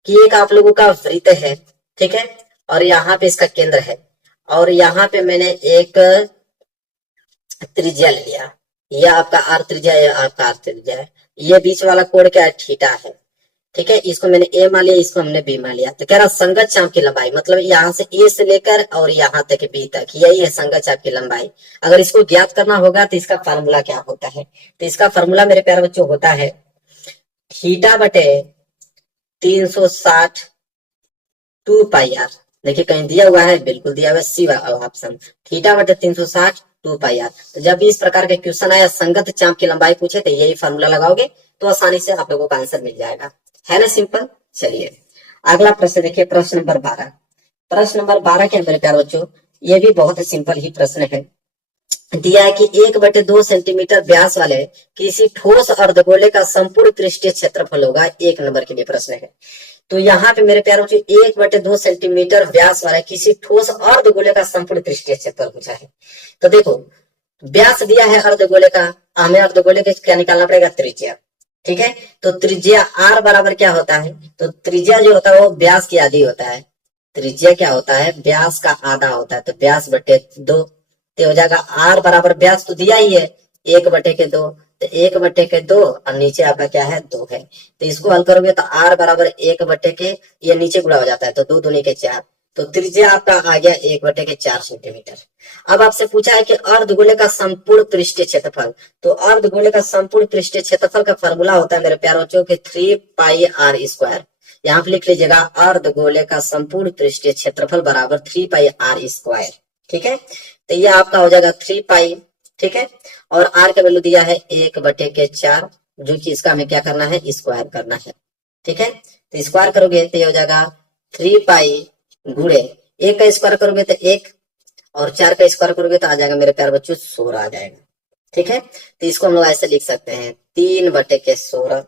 एक आप लोगों का वृत्त है, ठीक है, और यहाँ पे इसका केंद्र है, और यहाँ पे मैंने एक त्रिज्या ले लिया, यह आपका आर त्रिज्या है, आपका आर त्रिज्या है, ये बीच वाला कोण क्या है थीटा है, ठीक है, इसको मैंने ए मान लिया, इसको हमने बी मान लिया। तो कह रहा संगत चाप की लंबाई, मतलब यहाँ से ए से लेकर और यहाँ तक बी तक, यही है संगत चाप की लंबाई। अगर इसको ज्ञात करना होगा तो इसका फार्मूला क्या होता है, तो इसका फार्मूला मेरे प्यारे बच्चों होता है थीटा बटे 360 2πr। देखिए कहीं दिया हुआ है, बिल्कुल दिया हुआ है, सी वाला ऑप्शन, थीटा बटे 360 2πr। तो जब भी इस प्रकार के क्वेश्चन आया, संगत चाप की लंबाई पूछे, तो यही फार्मूला लगाओगे तो आसानी से आप लोगों का आंसर मिल जाएगा, है ना, सिंपल। चलिए अगला प्रश्न देखिए, प्रश्न नंबर 12। प्रश्न नंबर 12 के अंदर प्यारे बच्चों, ये भी बहुत सिंपल ही प्रश्न है। दिया है कि 1/2 सेंटीमीटर व्यास वाले किसी ठोस अर्धगोले का संपूर्ण पृष्ठीय क्षेत्रफल होगा, 1 नंबर के लिए प्रश्न है। तो यहाँ पे मेरे प्यारे बच्चों 1/2 सेंटीमीटर व्यास वाला किसी ठोस अर्धगोले का संपूर्ण पृष्ठीय क्षेत्रफल पूछा है। तो देखो व्यास दिया है अर्धगोले का, हमें अर्धगोले का क्या निकालना पड़ेगा, त्रिज्या, ठीक है। तो त्रिज्या आर बराबर क्या होता है, तो त्रिज्या जो होता है वो व्यास की आधी होता है, त्रिज्या क्या होता है, व्यास का आधा होता है, तो व्यास बटे 2, तो हो जाएगा आर बराबर व्यास तो दिया ही है 1/2, तो 1/2 और नीचे आपका क्या है 2 है, तो इसको हल करोगे तो आर बराबर 1/, ये नीचे गुणा हो जाता है, तो 2 दूनी के 4, तो त्रिज्या आपका आ गया 1/4 सेंटीमीटर। अब आपसे पूछा है कि अर्धगोले का संपूर्ण पृष्ठीय क्षेत्रफल, तो अर्धगोले का संपूर्ण पृष्ठीय क्षेत्रफल का फॉर्मूला होता है मेरे प्यारे बच्चों के 3πr²। यहाँ पे लिख लीजिएगा अर्धगोले का संपूर्ण पृष्ठीय क्षेत्रफल बराबर 3πr², ठीक है। तो ये आपका हो जाएगा 3π, ठीक है, और आर का वैल्यू दिया है 1/4, जो कि इसका हमें क्या करना है, स्क्वायर करना है, ठीक है। तो स्क्वायर करोगे तो ये हो जाएगा 3π गुणे 1 का स्क्वायर करोगे तो 1, और 4 का स्क्वायर करोगे तो आ जाएगा मेरे प्यारे बच्चों 16 आ जाएगा, ठीक है। तो इसको हम लोग ऐसे लिख सकते हैं 3/16,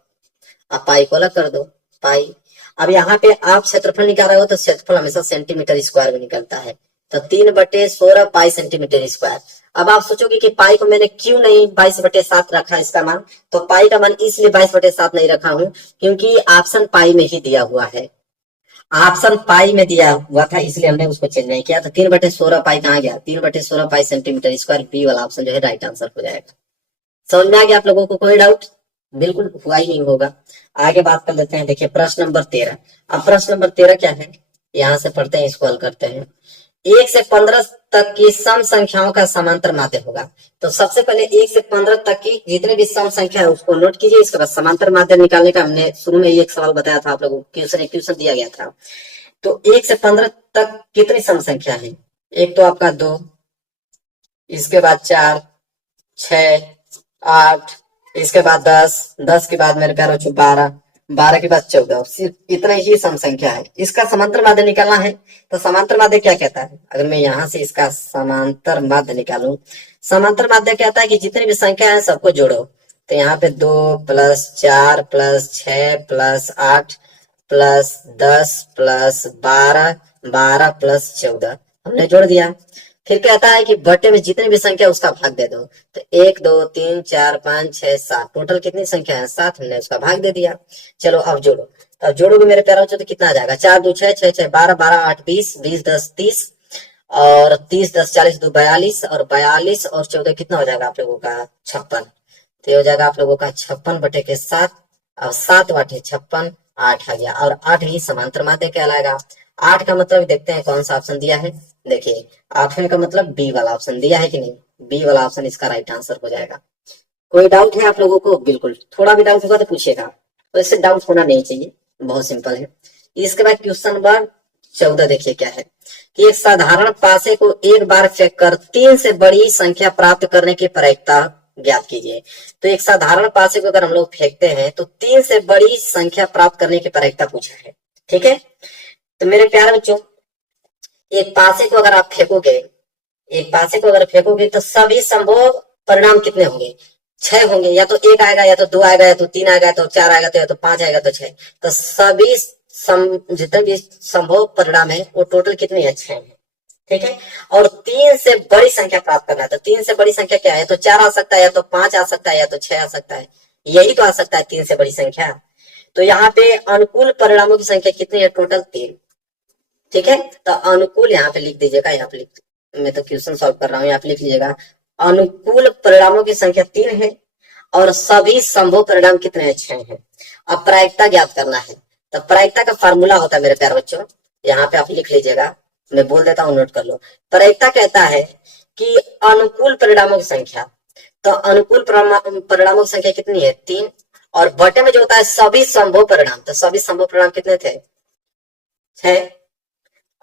अब पाई को अलग कर दो, पाई। अब यहाँ पे आप क्षेत्रफल निकाल रहे हो तो क्षेत्रफल हमेशा सेंटीमीटर स्क्वायर में निकलता है, तो 3/16 पाई सेंटीमीटर स्क्वायर। अब आप सोचोगे कि पाई को मैंने क्यों नहीं 22/7 रखा इसका मान, तो पाई का मान इसलिए 22/7 नहीं रखा हूं क्योंकि ऑप्शन पाई में ही दिया हुआ है, ऑप्शन पाई में दिया हुआ था, इसलिए हमने उसको चेंज नहीं किया। तो 3/16 पाई कहाँ गया, 3/16 पाई सेंटीमीटर स्क्वायर, बी वाला ऑप्शन जो है राइट आंसर हो जाएगा। समझ में आ गया आप लोगों को, कोई डाउट, बिल्कुल हुआ ही नहीं होगा। आगे बात कर लेते हैं, देखिए प्रश्न नंबर 13। अब प्रश्न नंबर 13 क्या है, यहाँ से पढ़ते हैं, इसको हल करते हैं। 1 से 15 तक की सम संख्याओं का समांतर माध्य होगा। तो सबसे पहले 1 से 15 तक की जितने भी सम संख्या है उसको नोट कीजिए, इसके बाद समांतर माध्य निकालने का हमने शुरू में एक सवाल बताया था आप लोगों को, क्वेश्चन दिया गया था। तो 1 से 15 तक कितनी सम संख्या है, एक तो आपका 2, इसके बाद 4, 6, 8, इसके बाद 10 के बाद मेरे प्यारे बच्चों 12 के बाद 14, सिर्फ इतना ही सम संख्या है। इसका समांतर माध्य निकालना है, तो समांतर माध्य क्या कहता है, अगर मैं यहाँ से इसका समांतर माध्य निकालूं, समांतर माध्य कहता है कि जितनी भी संख्या है सबको जोड़ो। तो यहाँ पे 2 + 4 + 6 + 8 + 10 + 12 + 14 हमने जोड़ दिया। फिर कहता है कि बटे में जितनी भी संख्या उसका भाग दे दो, तो 1 2 3 4 5 6 7, टोटल कितनी संख्या है 7, हमने उसका भाग दे दिया। चलो अब जोड़ो, तो अब जोड़ोगे मेरे प्यारे बच्चों तो कितना आ जाएगा, 4 2 6 6 6 12 12 8 20 20 10 30, और 30 10 40 2 42, और 42 और 14 कितना हो जाएगा आप लोगों का 56। तो ये हो जाएगा आप लोगों का 56/7, और 7 × 8 = 56, 8 आ गया, और 8 ही समांतर माध्य कहलाएगा। 8 का मतलब देखते हैं कौन सा ऑप्शन दिया है। देखिए 8वें का मतलब बी वाला ऑप्शन दिया है कि नहीं, बी वाला ऑप्शन इसका राइट आंसर हो जाएगा। कोई डाउट है आप लोगों को? बिल्कुल, थोड़ा भी डाउट होगा तो पूछिएगा, तो इससे डाउट होना नहीं चाहिए, बहुत सिंपल है। इसके बाद क्वेश्चन नंबर 14 देखिए क्या है कि एक साधारण पासे को एक बार फेंक कर 3 से बड़ी संख्या प्राप्त करने की प्रायिकता ज्ञात कीजिए। तो एक साधारण पासे को अगर हम लोग फेंकते हैं तो 3 से बड़ी संख्या प्राप्त करने की प्रायिकता पूछा है, ठीक है। तो मेरे प्यारे बच्चों, एक पासे को अगर आप फेंकोगे, एक पासे को अगर फेंकोगे तो सभी संभव परिणाम कितने होंगे? 6 होंगे। या तो 1 आएगा, या तो 2 आएगा, या तो 3 आएगा, या तो 4 आएगा, तो या तो 5 आएगा, तो 6। तो सभी जितने भी संभव परिणाम है वो टोटल कितने हैं? 6 है, ठीक है। और 3 से बड़ी संख्या प्राप्त करना है, तो 3 से बड़ी संख्या क्या है? तो 4 आ सकता है, या तो 5 आ सकता है, या तो 6 आ सकता है, यही तो आ सकता है 3 से बड़ी संख्या। तो यहाँ पे अनुकूल परिणामों की संख्या कितनी है? टोटल 3, ठीक है। तो अनुकूल यहाँ पे लिख दीजिएगा, यहाँ पे लिख, मैं तो क्वेश्चन सॉल्व कर रहा हूँ, यहाँ पे लिख लीजिएगा अनुकूल परिणामों की संख्या 3 है और सभी संभव परिणाम कितने हैं? 6 है। अब प्रायिकता ज्ञात करना है, तो प्रायिकता का फार्मूला होता है मेरे प्यारे बच्चों, यहाँ पे आप लिख लीजिएगा, मैं बोल देता हूँ, नोट कर लो। प्रायिकता कहता है कि अनुकूल परिणामों की संख्या, तो अनुकूल परिणामों की संख्या कितनी है? 3, और बटे में जो होता है सभी संभव परिणाम, तो सभी संभव परिणाम कितने थे? 6।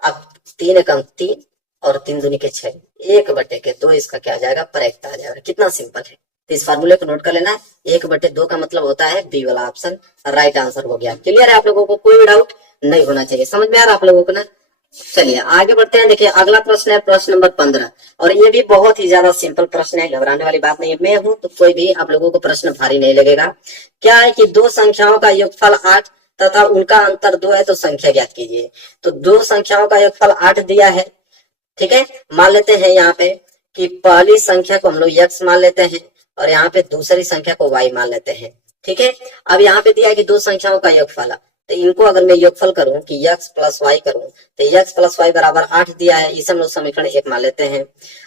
अब 3 एकम 3 और 3 दूनी के 6, 1/2 इसका क्या आ जाएगा? प्रायिकता आ जाएगा। कितना सिंपल है। तो इस फार्मूले को नोट कर लेना है, 1/2 का मतलब होता है बी वाला ऑप्शन राइट आंसर हो गया। क्लियर है आप लोगों को? कोई भी डाउट नहीं होना चाहिए, समझ में आ रहा आप लोगों को ना? चलिए आगे बढ़ते हैं। देखिए अगला प्रश्न है प्रश्न नंबर 15, और ये भी बहुत ही ज्यादा सिंपल प्रश्न है, घबराने वाली बात नहीं है। मैं हूं तो कोई भी आप लोगों को प्रश्न भारी नहीं लगेगा। क्या है कि दो संख्याओं का योगफल 8 तथा उनका अंतर 2 है, तो संख्या ज्ञात कीजिए। तो दो संख्याओं का योगफल 8 दिया है, ठीक है। मान लेते हैं यहाँ पे कि पहली संख्या को हम लोग x मान लेते हैं और यहाँ पे दूसरी संख्या को y मान लेते हैं, ठीक है। अब यहाँ पे दिया है कि दो संख्याओं का योगफल, तो इनको अगर मैं योगफल करूं कि x प्लस वाई करूं, तो x प्लस वाई बराबर 8 दिया है, इसे हम लोग समीकरण 1 मान लेते हैं।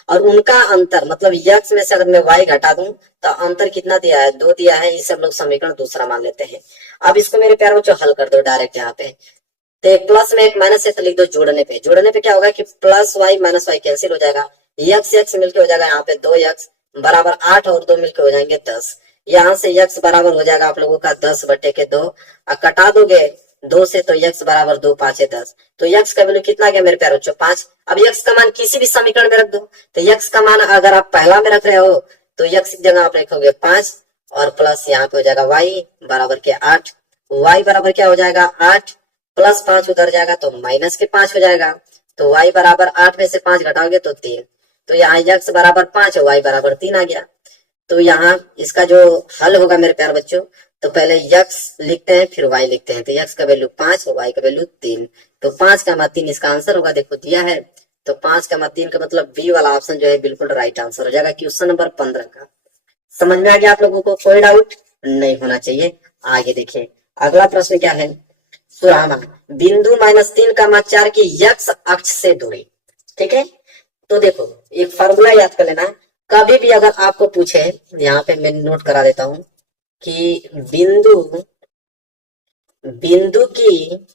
और उनका अंतर मतलब x में से अगर मैं y घटा दूं तो अंतर कितना दिया है? 2 दिया है, इसे हम लोग समीकरण दूसरा मान लेते हैं। अब इसको मेरे प्यारे बच्चों हल कर दो डायरेक्ट यहाँ पे, तो एक प्लस में एक माइनस है, तो लिख दो जोड़ने पे। जोड़ने पे क्या होगा कि plus Y minus Y cancel हो जाएगा, x मिलके हो जाएगा यहाँ पे 2x बराबर 8 और 2 मिलके हो जाएंगे 10। यहाँ से x बराबर हो जाएगा आप लोगों का 10/2, और कटा दोगे 2 से तो x बराबर 2 5 है 10। तो x का वैल्यू कितना आ गया मेरे प्यारे बच्चों? 5। अब x का मान किसी भी समीकरण में रख दो, तो x का मान अगर आप पहला में रख रहे हो तो x की जगह आप रखोगे 5 और प्लस यहाँ पे हो जाएगा y बराबर के 8। y बराबर क्या हो जाएगा? 8 प्लस 5 उधर जाएगा तो माइनस के 5 हो जाएगा। तो y बराबर 8 में से 5 घटाओगे तो 3। तो यहाँ x बराबर 5 और y बराबर 3 आ गया। तो यहाँ इसका जो हल होगा मेरे प्यारे बच्चों, तो पहले x लिखते हैं फिर y लिखते हैं। तो x का वैल्यू 5 और y का वैल्यू 3। तो 5 का mat 3 इसका आंसर होगा, देखो दिया है। तो 5 का mat 3 का मतलब बी वाला ऑप्शन जो है बिल्कुल राइट आंसर हो जाएगा क्वेश्चन नंबर 15 का। समझ में आ गया आप लोगों को? कोई डाउट नहीं होना चाहिए। आगे देखिए अगला प्रश्न क्या है। सुराना बिंदु -3 का mat 4 की x अक्ष से दूरी, ठीक है। तो देखो एक फार्मूला याद कर लेना, कभी भी अगर आपको पूछे, यहाँ पे मैं नोट करा देता हूं कि बिंदु की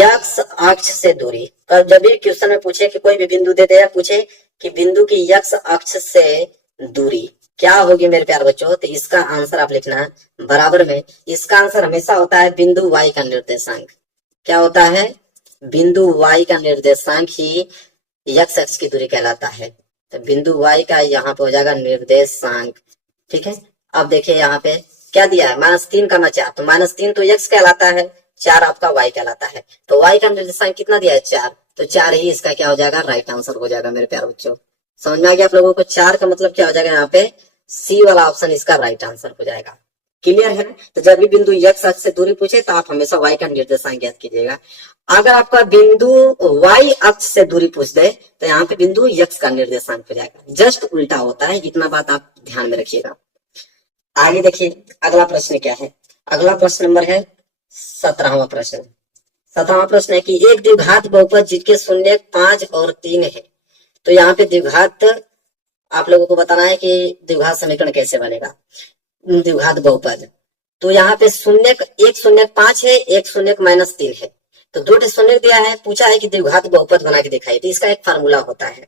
x अक्ष से दूरी, जब भी क्वेश्चन में पूछे कि कोई भी बिंदु दे दे, पूछे कि बिंदु की x अक्ष से दूरी क्या होगी मेरे प्यारे बच्चों, तो इसका आंसर आप लिखना है बराबर में। इसका आंसर हमेशा होता है बिंदु y का निर्देशांक। क्या होता है? बिंदु y का निर्देशांक ही x अक्ष की दूरी कहलाता है। तो बिंदु y का यहाँ पे हो जाएगा निर्देशांक, ठीक है। अब देखिए यहाँ पे क्या दिया है? -3 का mat 4, तो -3 तो x कहलाता है, 4 आपका y कहलाता है। तो y का निर्देशांक कितना दिया है? 4। तो 4 ही इसका क्या हो जाएगा? राइट आंसर हो जाएगा मेरे प्यारे बच्चों। समझ में आ गया आप लोगों को? 4 का मतलब क्या हो जाएगा? यहाँ पे सी वाला ऑप्शन इसका राइट आंसर हो जाएगा। क्लियर है? तो जब भी बिंदु x अक्ष से दूरी पूछे तो आप हमेशा y का निर्देशांक ज्ञात कीजिएगा। अगर आपका बिंदु y अक्ष से दूरी पूछ दे तो यहाँ पे बिंदु x का निर्देशांक हो जाएगा, जस्ट उल्टा होता है, इतना बात आप ध्यान में रखिएगा। आगे देखिए अगला प्रश्न क्या है। अगला प्रश्न नंबर है 17वां प्रश्न। 17वां प्रश्न है कि एक द्विघात बहुपद जिसके शून्य 5 और 3 है। तो यहाँ पे द्विघात आप लोगों को बताना है कि द्विघात समीकरण कैसे बनेगा, द्विघात बहुपद। तो यहाँ पे शून्य 1 शून्य 5 है, 1 शून्य -3 है। तो दो शून्य दिया है, पूछा है कि द्विघात बहुपद बना के दिखाई, तो इसका एक फार्मूला होता है।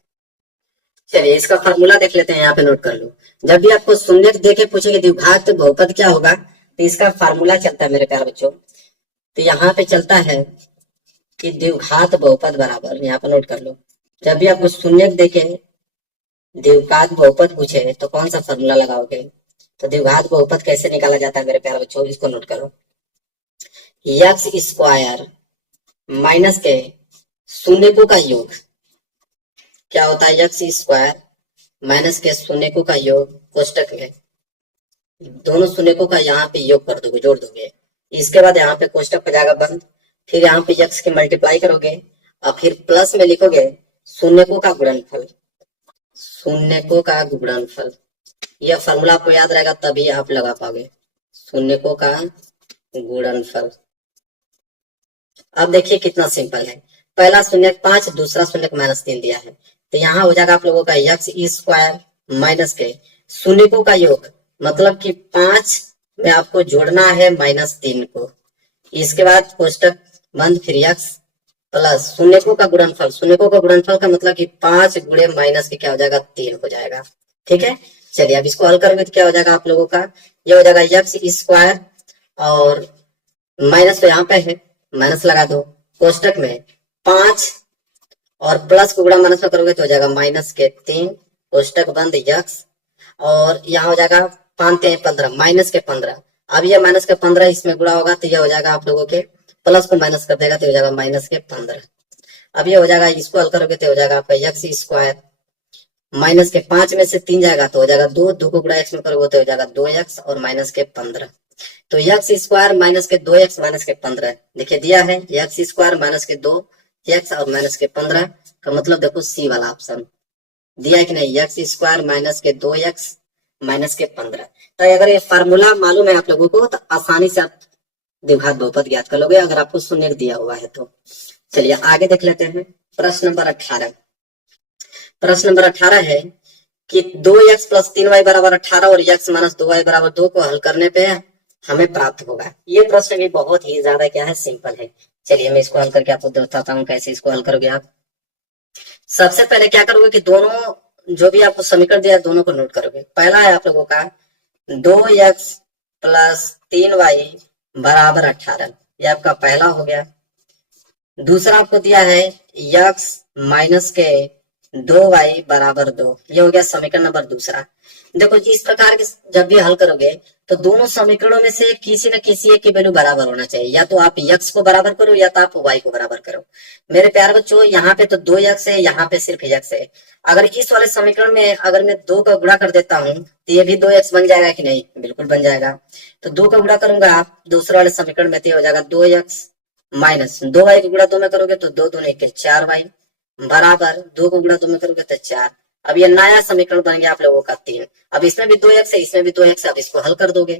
चलिए इसका फार्मूला देख लेते हैं, यहाँ पे नोट कर लो। जब भी आपको शून्य दे के पूछेंगे द्विघात बहुपद क्या होगा, तो इसका फार्मूला चलता है मेरे प्यारे बच्चों। तो यहाँ पे चलता है कि द्विघात बहुपद बराबर, यहाँ पे नोट कर लो, जब भी आपको शून्य देके द्विघात बहुपद पूछे तो कौन सा फार्मूला लगाओगे। तो द्विघात बहुपद कैसे निकाला जाता है मेरे प्यारे बच्चों, इसको नोट करो। एक्स स्क्वायर माइनस के शून्यकों का योग क्या होता है, एक्स स्क्वायर माइनस के शून्यकों का योग कोष्टक में, दोनों शून्यकों का यहाँ पे योग कर दोगे, जोड़ दोगे। इसके बाद यहाँ पे कोष्टक हो जाएगा बंद, फिर यहाँ पे एक्स की मल्टीप्लाई करोगे और फिर प्लस में लिखोगे शून्यकों का गुणनफल, शून्यकों का गुणनफल। यह फॉर्मूला आपको याद रहेगा तभी आप लगा पाओगे, शून्यकों का गुणनफल। अब देखिए कितना सिंपल है, पहला शून्य 5, दूसरा शून्य -3 दिया है, तो यहाँ हो जाएगा आप लोगों का एक्स स्क्वायर माइनस के शून्यकों का योग, मतलब कि 5 में आपको जोड़ना है -3 को। इसके बाद कोष्टक बंद, फिर एक्स प्लस शून्यकों का गुणनफल, शून्यकों का गुणनफल का मतलब कि 5 गुणे माइनस के क्या हो जाएगा 3 हो जाएगा। ठीक है, चलिए अब इसको हल करोगे तो क्या हो जाएगा आप लोगों का, ये हो जाएगा एक्स स्क्वायर और माइनस तो यहाँ पे है, माइनस लगा दो, कोष्टक में 5 और प्लस को गुणा माइनस में करोगे तो हो जाएगा -3, कोष्टक बंद एक्स, और यहाँ हो जाएगा 5 3 15 -15। अब ये -15 इसमें गुणा होगा तो ये हो जाएगा आप लोगों के, प्लस को माइनस कर देगा तो हो जाएगा -15। अब ये हो जाएगा, इसको हल करोगे तो हो जाएगा आपका एक्स स्क्वायर माइनस के 5 में से 3 जाएगा तो हो जाएगा 2, 2 को गुणा एक्स में करोगे तो हो जाएगा 2x और -15। तो एक्स स्क्वायर माइनस के 2x माइनस के 15 देखिए दिया है, एक्स स्क्वायर माइनस के 2x और माइनस के 15 का मतलब देखो सी वाला ऑप्शन दिया है कि नहीं, एक्स स्क्वायर माइनस के 2x माइनस के 15। तो अगर ये फार्मूला मालूम है आप लोगों को तो आसानी से आप द्विघात बहुपद ज्ञात कर लोगे, अगर आपको शून्य दिया हुआ है तो। चलिए आगे देख लेते हैं, प्रश्न नंबर 18। प्रश्न नंबर 18 है कि 2x प्लस 3y बराबर 18 और x माइनस 2y बराबर 2 को हल करने पे हमें प्राप्त होगा। ये प्रश्न भी बहुत ही ज्यादा क्या है, सिंपल है। चलिए मैं इसको हल करके आपको बताता हूँ कैसे इसको हल करोगे आप। सबसे पहले क्या करोगे कि दोनों जो भी आपको समीकरण दिया है दोनों को नोट करोगे। पहला है आप लोगों का 2x प्लस 3y बराबर 18, ये आपका पहला हो गया। दूसरा आपको दिया है x माइनस के 2y बराबर 2, ये हो गया समीकरण नंबर दूसरा। देखो इस प्रकार के जब भी हल करोगे तो दोनों समीकरणों में से किसी न किसी एक की वैल्यू बराबर होना चाहिए, या तो आप x को बराबर करो या तो आप y को बराबर करो। मेरे प्यारे बच्चों यहाँ पे तो 2x है, यहाँ पे सिर्फ x है। अगर इस वाले समीकरण में अगर मैं 2 का गुणा कर देता हूँ तो ये भी 2x बन जाएगा कि नहीं, बिल्कुल बन जाएगा। तो 2 का गुणा करूंगा आप दूसरे वाले समीकरण में तो हो जाएगा 2x माइनस 2y को गुणा 2 में करोगे तो 2 दूनी के 4y बराबर 2 को गुणा 2 में करोगे तो 4। अब ये नया समीकरण बन गया आप लोगों का 3। अब इसमें भी 2x है, इसमें भी 2x है, अब इसको हल कर दोगे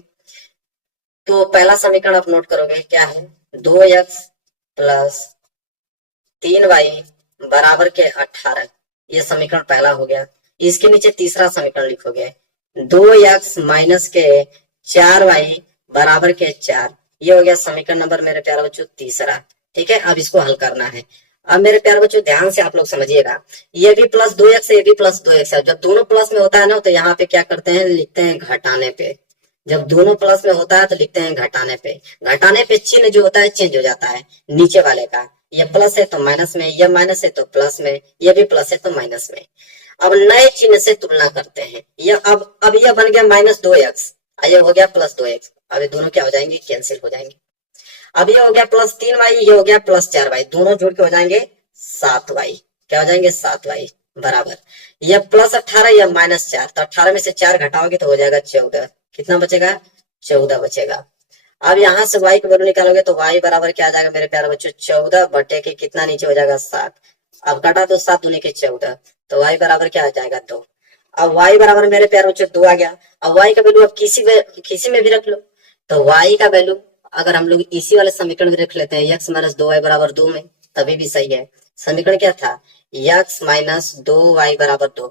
तो पहला समीकरण आप नोट करोगे क्या है, 2x प्लस 3y बराबर के 18, ये समीकरण पहला हो गया। इसके नीचे तीसरा समीकरण लिखोगे 2x माइनस के 4y बराबर के 4, ये हो गया समीकरण नंबर मेरे प्यारे बच्चों तीसरा। ठीक है, अब इसको हल करना है। अब मेरे प्यारे बच्चों ध्यान से आप लोग समझिएगा, ये भी प्लस 2x है, ये भी प्लस 2x है। जब दोनों प्लस में होता है ना तो यहाँ पे क्या करते हैं, लिखते हैं घटाने पे। जब दोनों प्लस में होता है तो लिखते हैं घटाने पे। घटाने पे चिन्ह जो होता है चेंज हो जाता है नीचे वाले का, ये प्लस है तो माइनस में, ये माइनस है तो प्लस में, ये भी प्लस है तो माइनस में। अब नए चिन्ह से तुलना करते हैं, ये अब यह बन गया -2x, ये हो गया +2x। अब ये दोनों क्या हो जाएंगे, कैंसिल हो जाएंगे। अब ये हो गया +3y, ये हो गया +4y, दोनों जोड़ के हो जाएंगे 7y। क्या हो जाएंगे 7y बराबर, ये +18 या -4, तो 18 में से 4 घटाओगे तो हो जाएगा 14। कितना बचेगा, 14 बचेगा। अब यहाँ से y की वैल्यू निकालोगे तो y बराबर क्या आ जाएगा मेरे प्यारे बच्चों, 14 बटे के कितना नीचे हो जाएगा 7। अब काटा तो 7 दूनी के 14, तो y बराबर क्या आ जाएगा 2। अब y बराबर मेरे प्यारे बच्चों 2 आ गया। अब y का वैल्यू अब किसी में भी रख लो, तो y का वैल्यू अगर हम लोग इसी वाले समीकरण में रख लेते हैं x माइनस 2y बराबर 2 में, तभी भी सही है। समीकरण क्या था, x माइनस 2y बराबर 2।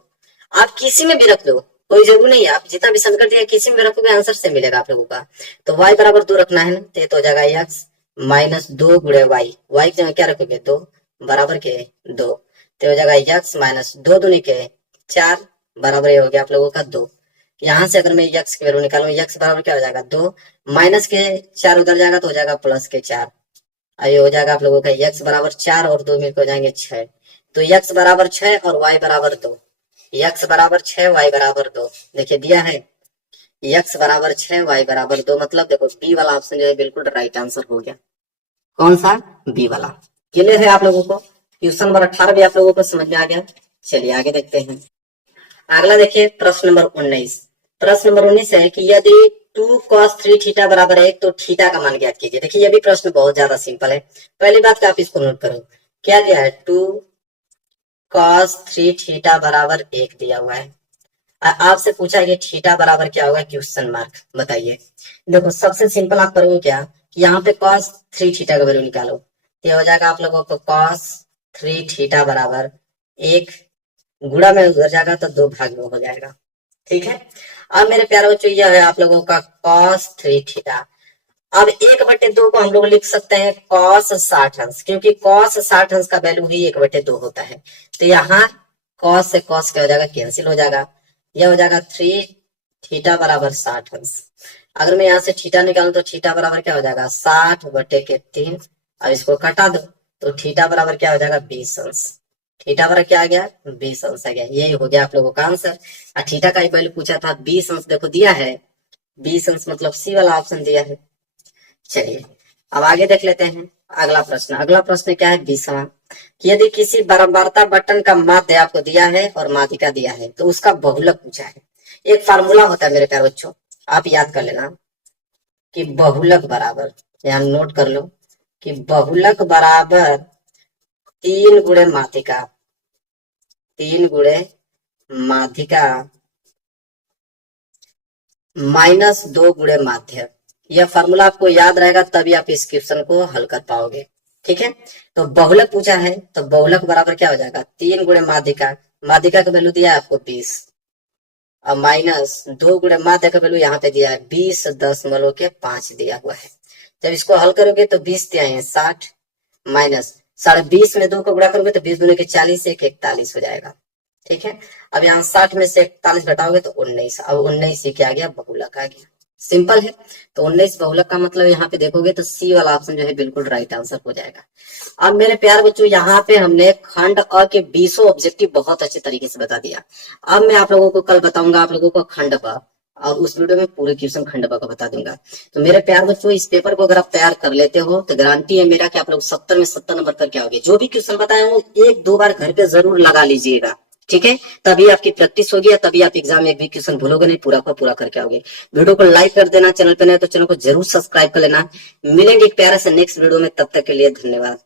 आप किसी में भी रख लो, कोई जरूरी नहीं है, आप जितना भी समीकरण दिया किसी में रखोगे आंसर से मिलेगा आप लोगों का। तो y बराबर 2 रखना है ना, तो ये तो हो जाएगा x माइनस 2 गुणे वाई, वाई की जगह क्या रखोगे 2 बराबर के 2, तो हो जाएगा यक्स माइनस 2 दूनी के 4 बराबर ये हो गया आप लोगों का 2। यहाँ से अगर मैं यक्स की वैल्यू निकालूं, यक्स बराबर क्या हो जाएगा 2, माइनस के 4 उधर जाएगा तो हो जाएगा प्लस के 4, अब ये हो जाएगा आप लोगों का यक्स बराबर 4 और 2 मिलकर हो जाएंगे 6, तो यक्स बराबर 6 और वाई बराबर 2, यक्स बराबर 6 वाई बराबर 2, देखिए दिया है यक्स बराबर 6 वाई बराबर 2, मतलब देखो बी वाला ऑप्शन जो है बिल्कुल राइट आंसर हो गया। कौन सा? बी वाला। क्लियर है आप लोगों को? क्वेश्चन नंबर 18 भी आप लोगों को समझ में आ गया। चलिए आगे देखते हैं। अगला देखिए प्रश्न नंबर 19। प्रश्न नंबर 19 है कि यदि 2 cos 3 थीटा बराबर 1 तो थीटा का मान ज्ञात कीजिए। देखिए ये भी प्रश्न बहुत ज्यादा सिंपल है। पहली बात का आप इसको नोट करो, क्या दिया है 2 cos 3 थीटा बराबर 1 दिया हुआ है। आपसे पूछा है कि थीटा बराबर क्या होगा, क्वेश्चन मार्क, बताइए। देखो सबसे सिंपल आप करोगे क्या कि यहाँ पे cos 3 थीटा का वैल्यू निकालो, तो हो जाएगा आप लोगों को cos 3 थीटा बराबर 1, गुणा में उधर जाएगा तो 2 भाग में हो जाएगा। ठीक है, अब मेरे प्यारे बच्चों यह है आप लोगों का cos 3 थीटा। अब 1/2 को हम लोग लिख सकते हैं cos 60 अंश, क्योंकि cos 60 अंश का वैल्यू ही 1/2 होता है। तो यहाँ cos से cos क्या हो जाएगा, कैंसिल हो जाएगा। यह हो जाएगा 3 थीटा बराबर 60 अंश। अगर मैं यहाँ से थीटा निकालूं तो थीटा बराबर क्या हो जाएगा 60/3। अब इसको कटा दो तो थीटा बराबर क्या हो जाएगा 20 अंश। थीटा बराबर क्या आ गया 20 अंश आ गया। यही हो गया आप लोगों का आंसर। और थीटा का ही वैल्यू पूछा था 20 अंश, देखो दिया है 20 अंश, मतलब सी वाला ऑप्शन दिया है। चलिए अब आगे देख लेते हैं अगला प्रश्न। अगला प्रश्न क्या है 20वां, कि यदि किसी बारंबारता बटन का माध्य आपको दिया है और माध्यिका दिया है तो उसका बहुलक पूछा है। एक फार्मूला होता है मेरे प्यारे बच्चों, आप याद कर लेना कि बहुलक बराबर, यहाँ नोट कर लो कि बहुलक बराबर 3 गुणे माध्यिका, 3 गुणे माध्यिका माइनस 2 गुणे माध्य। यह फार्मूला आपको याद रहेगा तभी आप इस क्वेश्चन को हल कर पाओगे। ठीक है, तो बहुलक पूछा है तो बहुलक बराबर क्या हो जाएगा 3 गुणे माध्यिका, माध्यिका का वैल्यू दिया है आपको 20, और माइनस 2 गुणे माध्य का वैल्यू यहाँ पे दिया है 20.5 दिया हुआ है। जब इसको हल करोगे तो 20 दिया है 60, माइनस 20.5 में 2 को गुणा करोगे तो 20 दूनी के 40, 41 हो जाएगा। ठीक है, अब यहाँ 60 में से 41 घटाओगे तो 19, अब 19 से क्या आ गया बहुलक आ गया। सिंपल है, तो 19 बहुलक का मतलब यहाँ पे देखोगे तो सी वाला ऑप्शन जो है बिल्कुल राइट आंसर हो जाएगा। अब मेरे प्यारे बच्चों यहाँ पे हमने खंड अ के 20 ऑब्जेक्टिव बहुत अच्छे तरीके से बता दिया। अब मैं आप लोगों को कल बताऊंगा आप लोगों को खंड ब, और उस वीडियो में पूरे क्वेश्चन खंड ब का बता दूंगा। तो मेरे प्यार बच्चों इस पेपर को अगर आप तैयार कर लेते हो तो गारंटी है मेरा कि आप लोग 70 में 70 नंबर करके आओगे। जो भी क्वेश्चन बताए वो 1-2 बार घर पे जरूर लगा लीजिएगा। ठीक है, तभी आपकी प्रैक्टिस होगी और तभी आप एग्जाम में एक भी क्वेश्चन भूलोगे नहीं, पूरा का पूरा करके आओगे। वीडियो को लाइक कर देना, चैनल पे नए तो चैनल को जरूर सब्सक्राइब कर लेना। मिलेंगे एक प्यारे से नेक्स्ट वीडियो में, तब तक के लिए धन्यवाद।